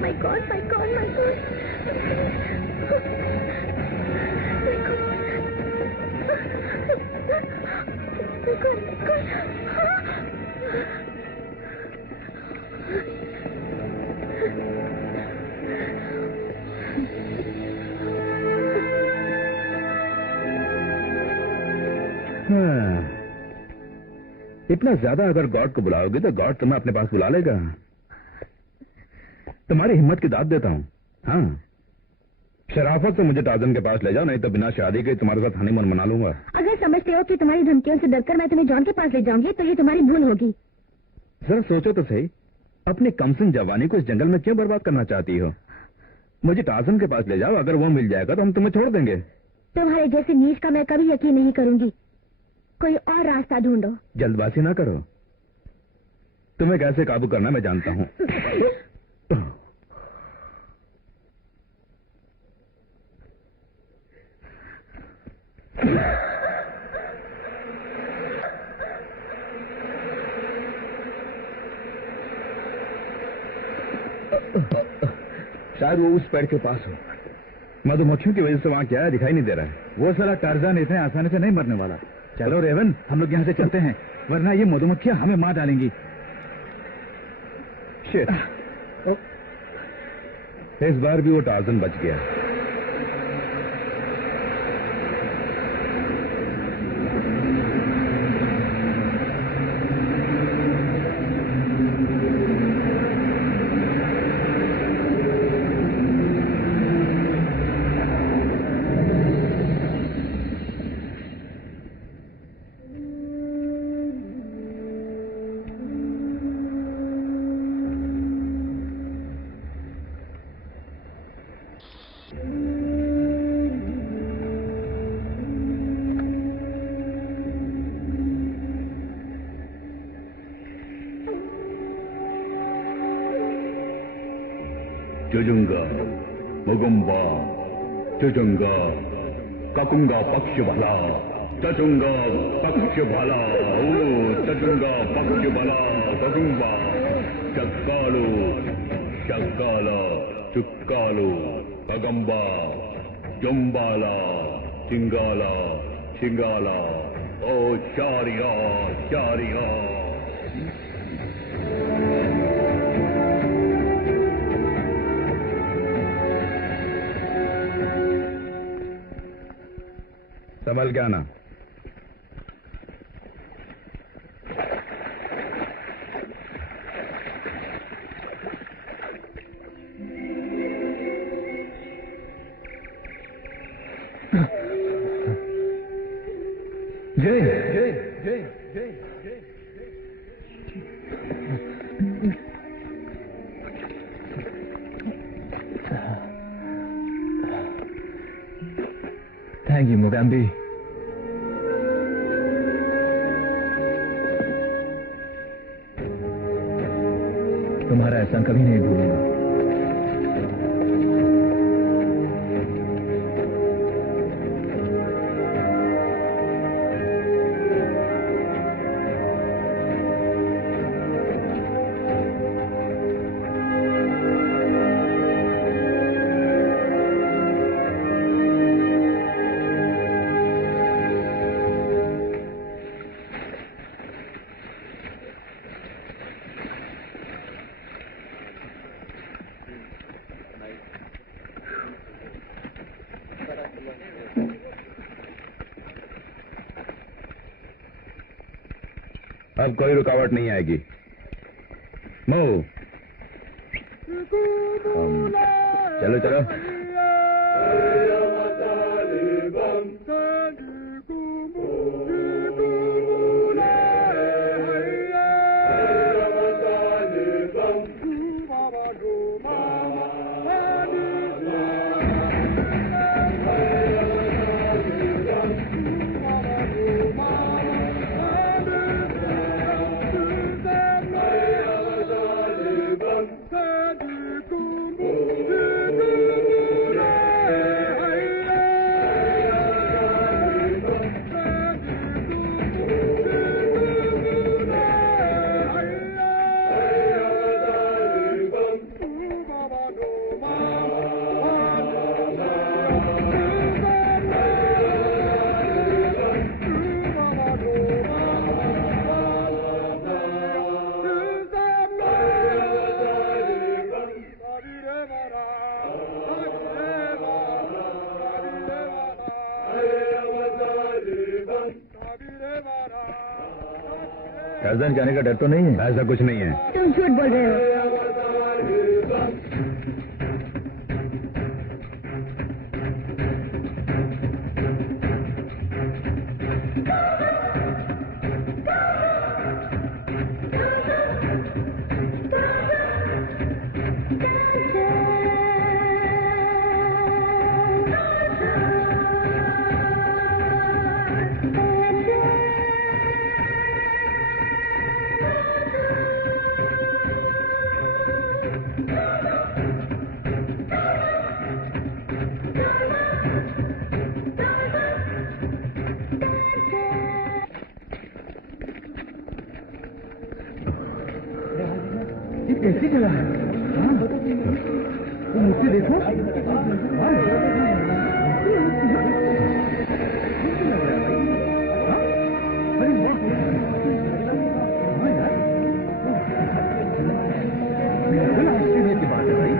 My God. इतना ज्यादा अगर गॉड को बुलाओगे तो गॉड तुम्हें अपने पास बुला लेगा। तुम्हारी हिम्मत की दाद देता हूँ। हाँ, शराफत से मुझे टार्जन के पास ले जाओ, नहीं तो बिना शादी के तुम्हारे साथ हनीमून मना लूंगा। अगर समझते हो कि तुम्हारी धमकियों से डरकर मैं तुम्हें जॉन के पास ले जाऊंगी तो ये तुम्हारी भूल होगी। जरा सोचो तो सही, अपनी कमसिन जवानी को इस जंगल में क्यों बर्बाद करना चाहती हो? मुझे टार्जन के पास ले जाओ, अगर वो मिल जाएगा तो हम तुम्हें छोड़ देंगे। तुम्हारे जैसे नीच का मैं कभी यकीन नहीं करूंगी। कोई और रास्ता ढूंढो। जल्दबाजी ना करो, तुम्हें कैसे काबू करना मैं जानता हूँ। शायद वो उस पेड़ के पास हो। मधुमक्खियों की वजह से वहाँ क्या है दिखाई नहीं दे रहा है। वो साला टार्जन इतने आसानी से नहीं मरने वाला। चलो रेवन, हम लोग यहाँ से चलते हैं, वरना ये मधुमक्खियाँ हमें मार डालेंगी। शिट, इस बार भी वो टार्जन बच गया। जुजुंगा, मुगुम्बा, जुजुंगा, ककुंगा पक्ष भला, चचुंगा पक्ष भला, ओ चचुंगा पक्ष भला, ककुंबा, चक्कालो, चक्काला, चुक्कालो, कगंबा, जुम्बाला, चिंगाला चिंगाला ओ शारिया शारिया। संभल के आना। जय जय जय जय जय। Thank you Mogambi. तुम्हारा एहसान कभी नहीं भूलूंगा। अब कोई रुकावट नहीं आएगी। मूव। चलो चलो। राजधानी जाने का डर तो नहीं है? ऐसा कुछ नहीं है। तुम झूठ बोल रहे हो। कैसे चला है? तुम मुझसे देखो। आश्चर्य की बात है भाई।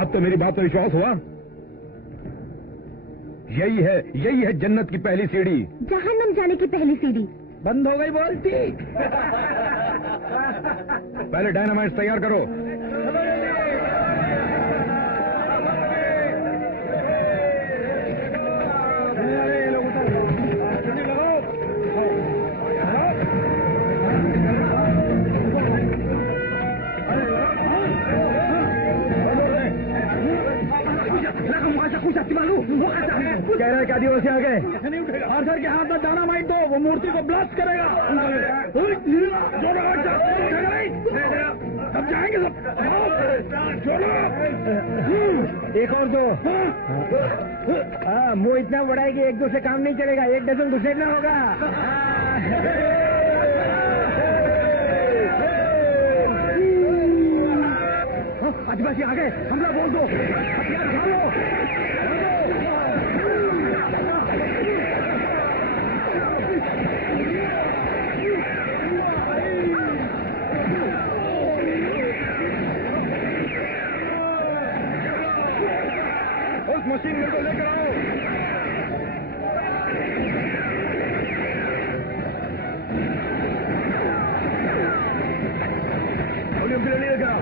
अब तो मेरी बात पर विश्वास हुआ। यही है जन्नत की पहली सीढ़ी। जहन्नम जाने की पहली सीढ़ी। बंद हो गई बोलती। पहले डायनामाइट तैयार करो। कह रहा है कि आदिवासी आ गए। आर्थर के हाथ में डायनामाइट दो, वो मूर्ति को ब्लास्ट करेगा। सब जाएंगे सब। एक और दो। मुंह इतना बड़ा है कि एक दो से काम नहीं चलेगा, एक डजन घुसेड़ना होगा। आदिवासी आ गए, हमला बोल दो। हथियार उठा लो। उस मशीन को लेकर आओ। वॉल्यूम के लिए लेकर आओ।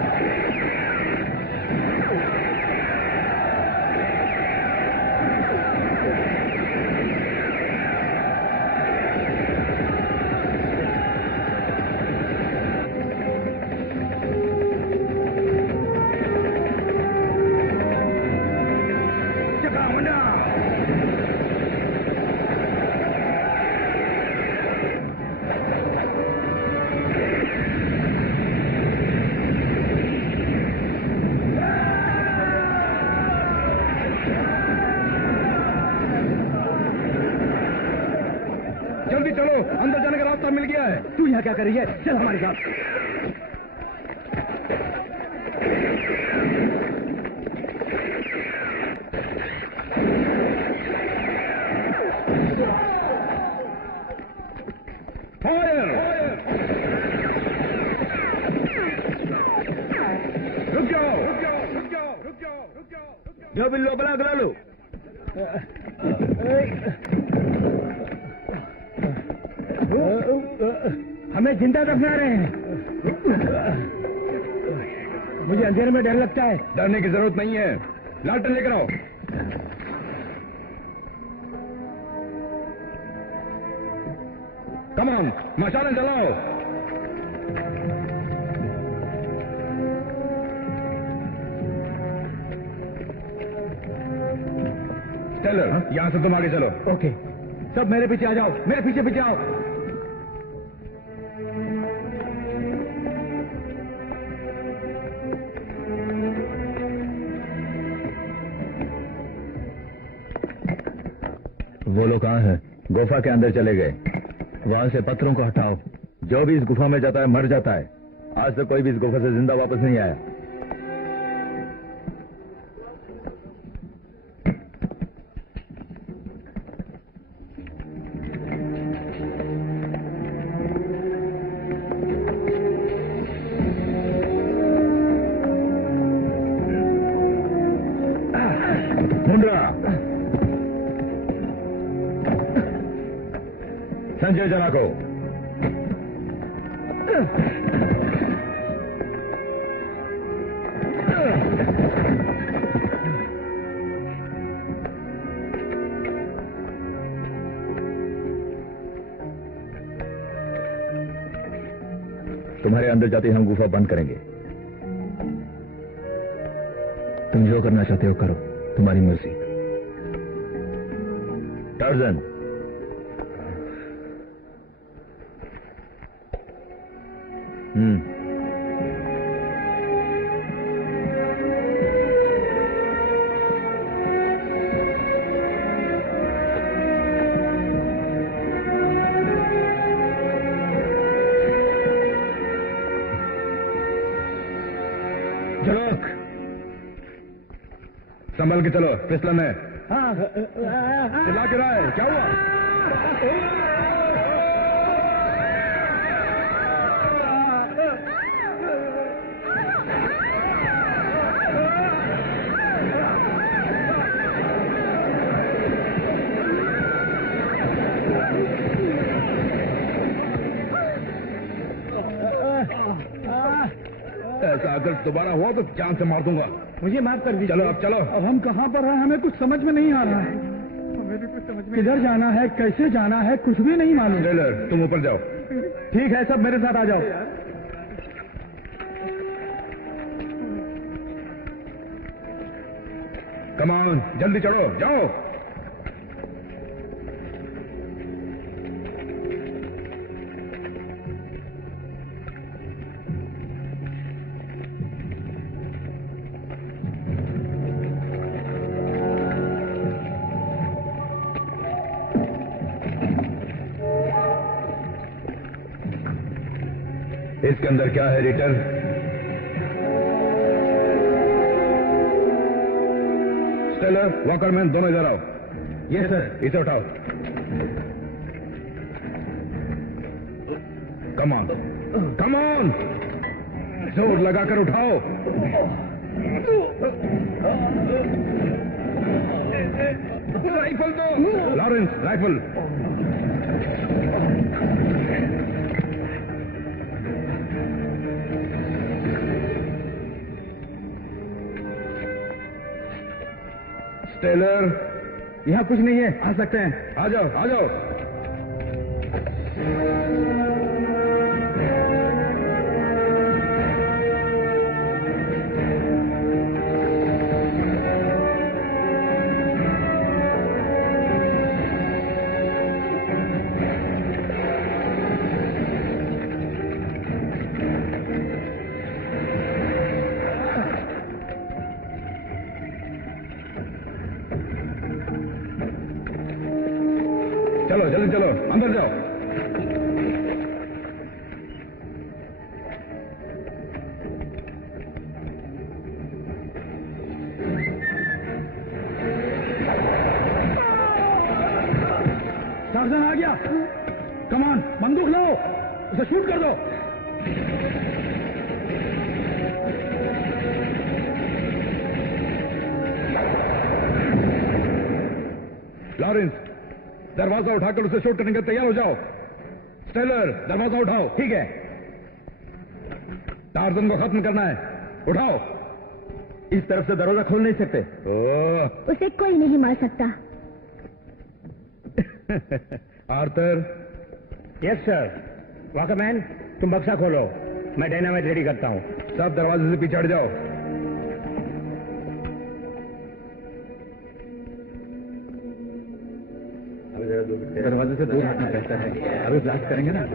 जल्दी चलो, अंदर जाने का रास्ता मिल गया है। तू यहाँ क्या कर रही है? चल हमारे साथ। फायर! रुक जाओ, रुक जाओ, रुक जाओ, रुक जाओ, रुक जाओ। जो बिल्लो बला करा लो। हमें जिंदा दफना रहे हैं। मुझे अंधेरे में डर लगता है। डरने की जरूरत नहीं है, लालटेन लेकर आओ। कम ऑन, मशालें जलाओ। टेलर, यहां से तुम आगे चलो। ओके, सब मेरे पीछे आ जाओ, मेरे पीछे पीछे आओ। वो लोग कहाँ हैं? गुफा के अंदर चले गए। वहां से पत्थरों को हटाओ। जो भी इस गुफा में जाता है मर जाता है। आज तक कोई भी इस गुफा से जिंदा वापस नहीं आया। मुंड्रा, संजय जना को। तुम्हारे अंदर जाते ही हम गुफा बंद करेंगे। तुम जो करना चाहते हो करो, तुम्हारी मर्जी। टार्जन, झलक, संभल के चलो, फिसलन है। चिल्ला के रहा है, क्या हुआ? ऐसा अगर दोबारा हुआ तो जान से मार दूंगा। मुझे माफ कर दीजिए। चलो अब चलो। अब हम कहाँ पर हैं? हमें कुछ समझ में नहीं आ रहा है। किधर जाना है, कैसे जाना है, कुछ भी नहीं मालूम। टेलर, तुम ऊपर जाओ। ठीक है, सब मेरे साथ आ जाओ। कम ऑन, जल्दी चढ़ो, जाओ। इसके अंदर क्या है रीटर? स्टेलर, वॉकरमैन, दोनों इधर आओ। Yes sir. इसे उठाओ। कम ऑन, कम ऑन, जोर लगाकर उठाओ। राइफल दो। Lawrence, rifle. स्टेलर, यहाँ कुछ नहीं है, आ सकते हैं। आ जाओ, आ जाओ। चलो जल्दी चलो, अंदर जाओ। टार्जन आ गया। कमान, बंदूक लो, उसे शूट कर दो। लॉरेंस, दरवाजा उठाकर उसे शूट करने के तैयार हो जाओ। स्टेलर, दरवाजा उठाओ। ठीक है। टार्जन को खत्म करना है, उठाओ। इस तरफ से दरवाजा खोल नहीं सकते। ओह, उसे कोई नहीं मार सकता। Arthur, yes sir. वॉकरमैन, तुम बक्सा खोलो, मैं डायनामाइट रेडी करता हूँ। सब दरवाजे से पीछे हट जाओ। दरवाजे से दूर हटना बेहतर है, अभी ब्लास्ट करेंगे ना।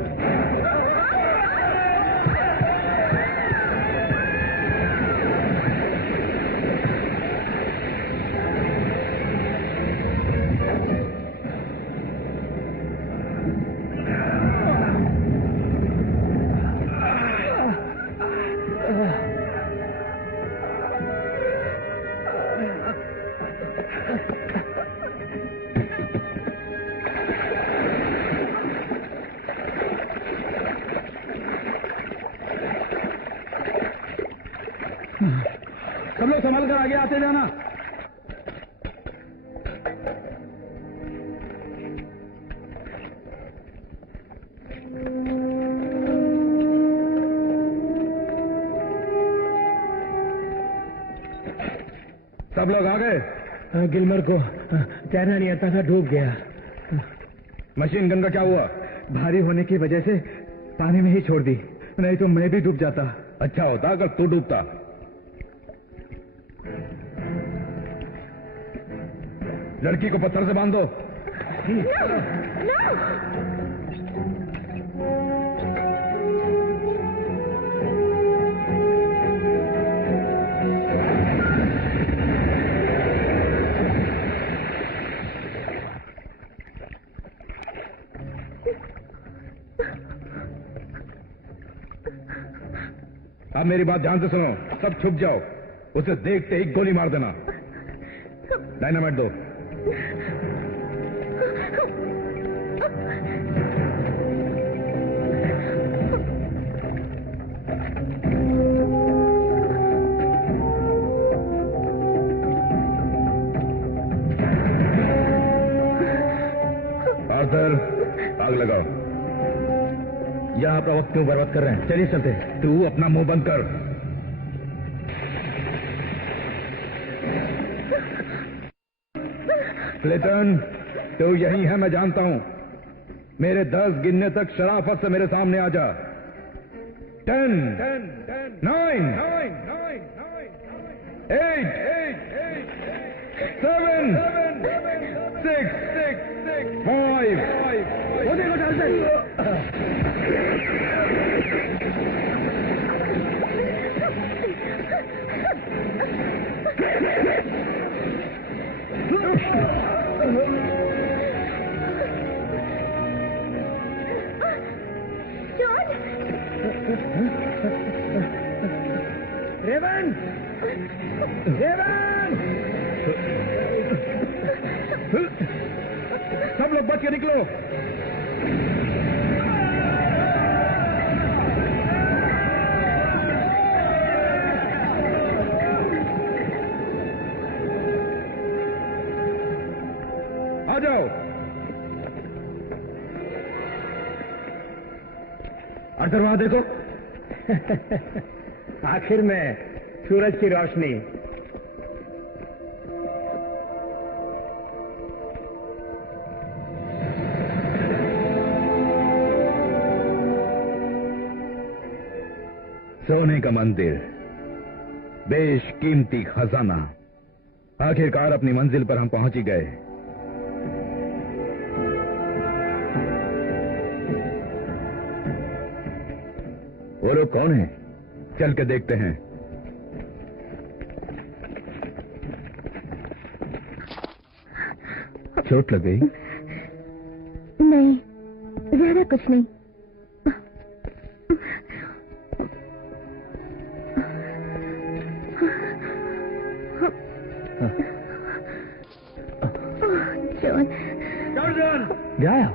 सब लोग संभल कर आगे आते जाना। सब लोग आ गए। गिलमर को तैरना नहीं आता था, डूब गया। मशीन गन का क्या हुआ? भारी होने की वजह से पानी में ही छोड़ दी, नहीं तो मैं भी डूब जाता। अच्छा होता अगर तू डूबता। लड़की को पत्थर से बांध दो। अब मेरी बात ध्यान से सुनो, सब छुप जाओ। उसे देखते ही गोली मार देना। डायनामाइट दो। आर्थर, आग लगाओ। यहाँ अपना वक्त क्यों बर्बाद कर रहे हैं? चलिए चलते हैं। तू अपना मुंह बंद कर। क्लेटन, तू यही है, मैं जानता हूं। मेरे 10 गिनने तक शराफत से मेरे सामने आ जा। 10, 9, 8, 7, 6, 5। वो देखो टार्जन। रेवंत! रेवंत! सब लोग बच के निकलो। आ जाओ। अर्थर वहां देखो। आखिर में सूरज की रोशनी। सोने का मंदिर, बेशकीमती खजाना। आखिरकार अपनी मंजिल पर हम पहुंच ही गए। वो लोग कौन हैं? चल के देखते हैं। चोट लग गई? नहीं, ज्यादा कुछ नहीं। जॉन, गया।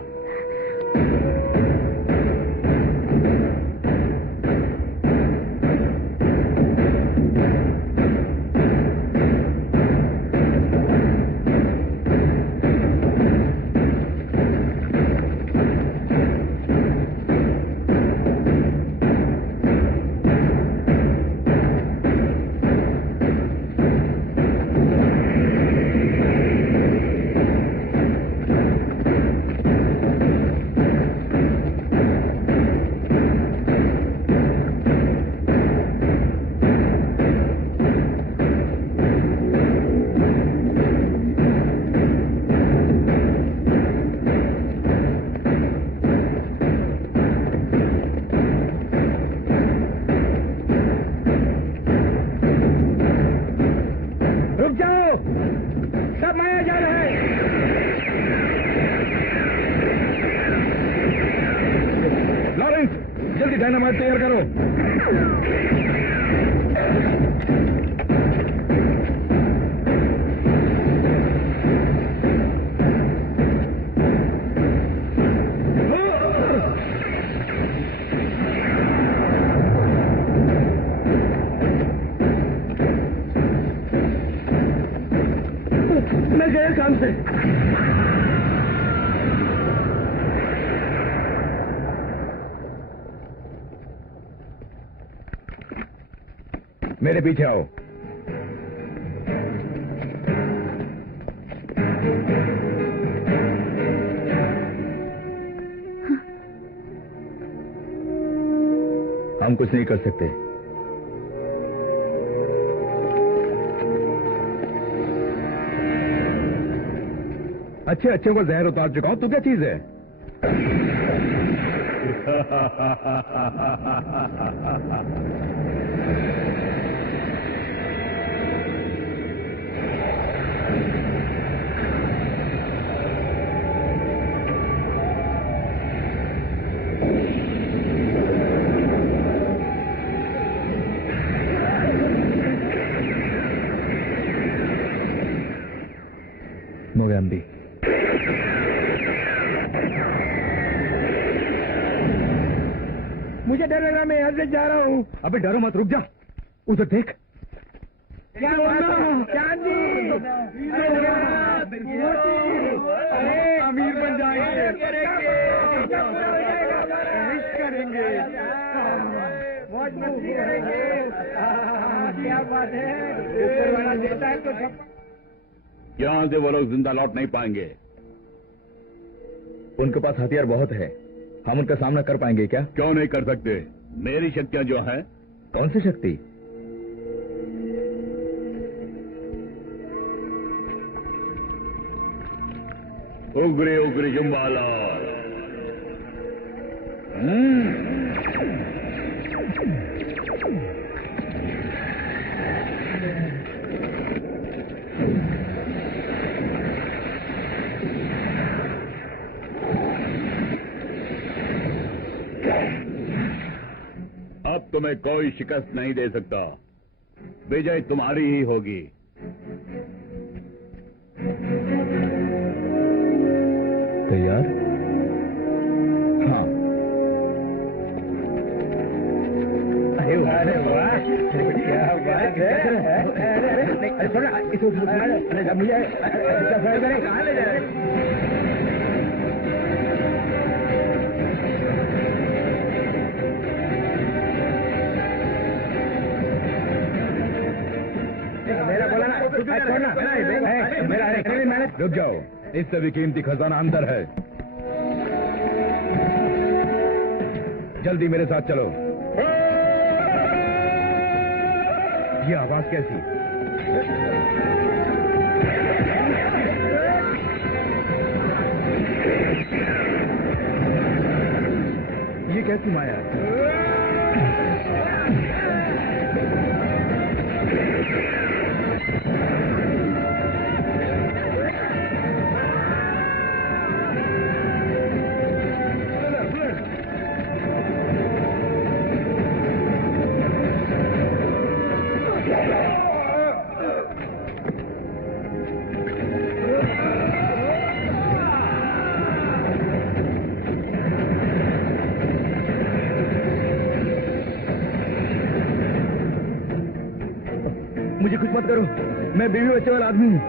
डायनामाइट तैयार करो। मैं गया काम से। मेरे पीछे आओ। हम कुछ नहीं कर सकते। अच्छे अच्छे को जहर उतार चुका हूं, तू क्या चीज है? मोगैम्बी, मुझे डर लग रहा, मैं यहाँ से जा रहा हूँ। अबे डरो मत, रुक जा। उधर देख। क्या चांदी, अमीर बन जाएंगे, करेंगे, क्या बात है। ऊपर वाला देता है तो सब। यहां से वो लोग जिंदा लौट नहीं पाएंगे। उनके पास हथियार बहुत है, हम उनका सामना कर पाएंगे क्या? क्यों नहीं कर सकते? मेरी शक्तियां जो है। कौन सी शक्ति? उग्रे उग्रे जुम्बाला। तुम्हें कोई शिकस्त नहीं दे सकता। विजय तुम्हारी ही होगी। तैयार? हाँ। अरे वाह, क्या बात है। अरे थोड़ा मुझे कहाँ ले जा रहे? रुक जाओ, इससे भी कीमती खजाना अंदर है। जल्दी मेरे साथ चलो। ये आवाज कैसी? ये कैसी माया? मुझे कुछ मत करो, मैं बीवी बच्चे वाला आदमी हूँ।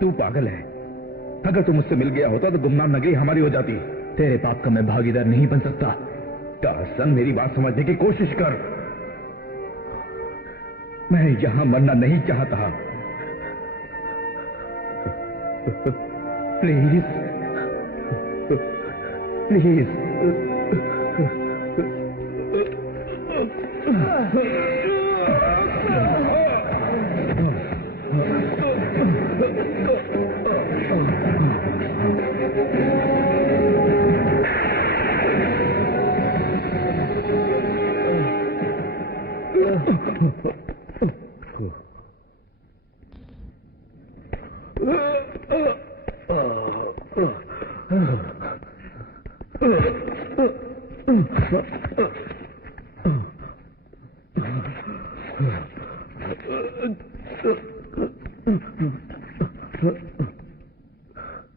तू पागल है। अगर तू मुझसे मिल गया होता तो गुमनाम नगरी हमारी हो जाती। तेरे पाप का मैं भागीदार नहीं बन सकता। हसन, मेरी बात समझने की कोशिश कर। मैं यहां मरना नहीं चाहता। Please please.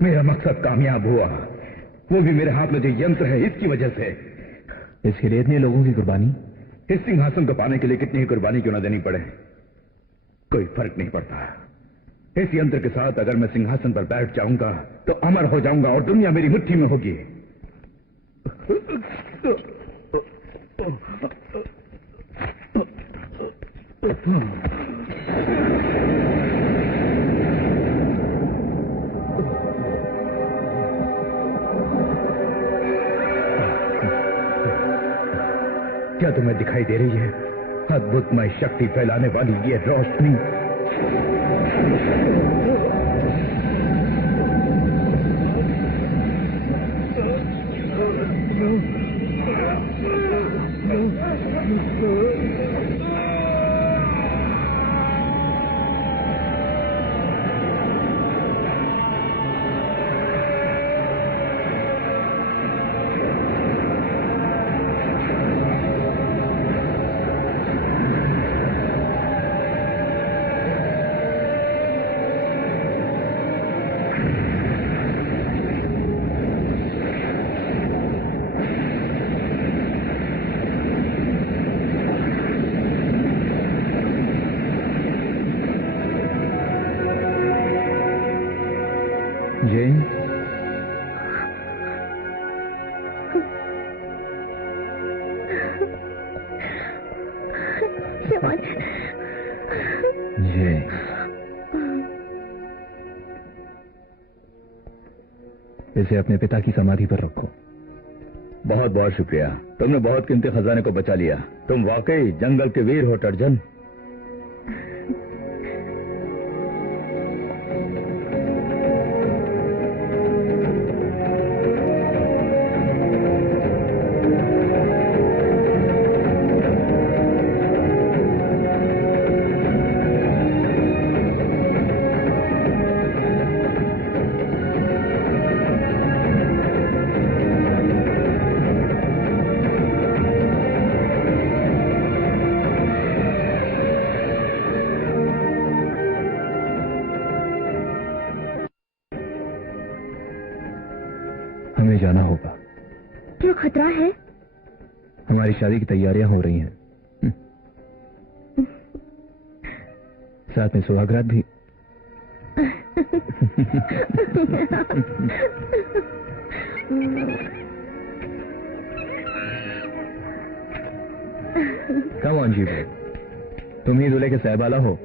मेरा मकसद कामयाब हुआ, वो भी मेरे हाथ में जो यंत्र है इसकी वजह से। इसके लिए इतने लोगों की कुर्बानी? इस सिंहासन को पाने के लिए कितनी ही कुर्बानी क्यों न देनी पड़े, कोई फर्क नहीं पड़ता। इस यंत्र के साथ अगर मैं सिंहासन पर बैठ जाऊंगा तो अमर हो जाऊंगा और दुनिया मेरी मुट्ठी में होगी। क्या तुम्हें दिखाई दे रही है अद्भुतमय शक्ति फैलाने वाली ये रोशनी? जैन, इसे अपने पिता की समाधि पर रखो। बहुत बहुत शुक्रिया, तुमने बहुत कीमती खजाने को बचा लिया। तुम वाकई जंगल के वीर हो टर्जन। हमें जाना होगा। क्यों, खतरा है? हमारी शादी की तैयारियां हो रही हैं। साथ में सुहागरात भी। कम ऑन जीव, तुम ही दूल्हे के सहबाला हो।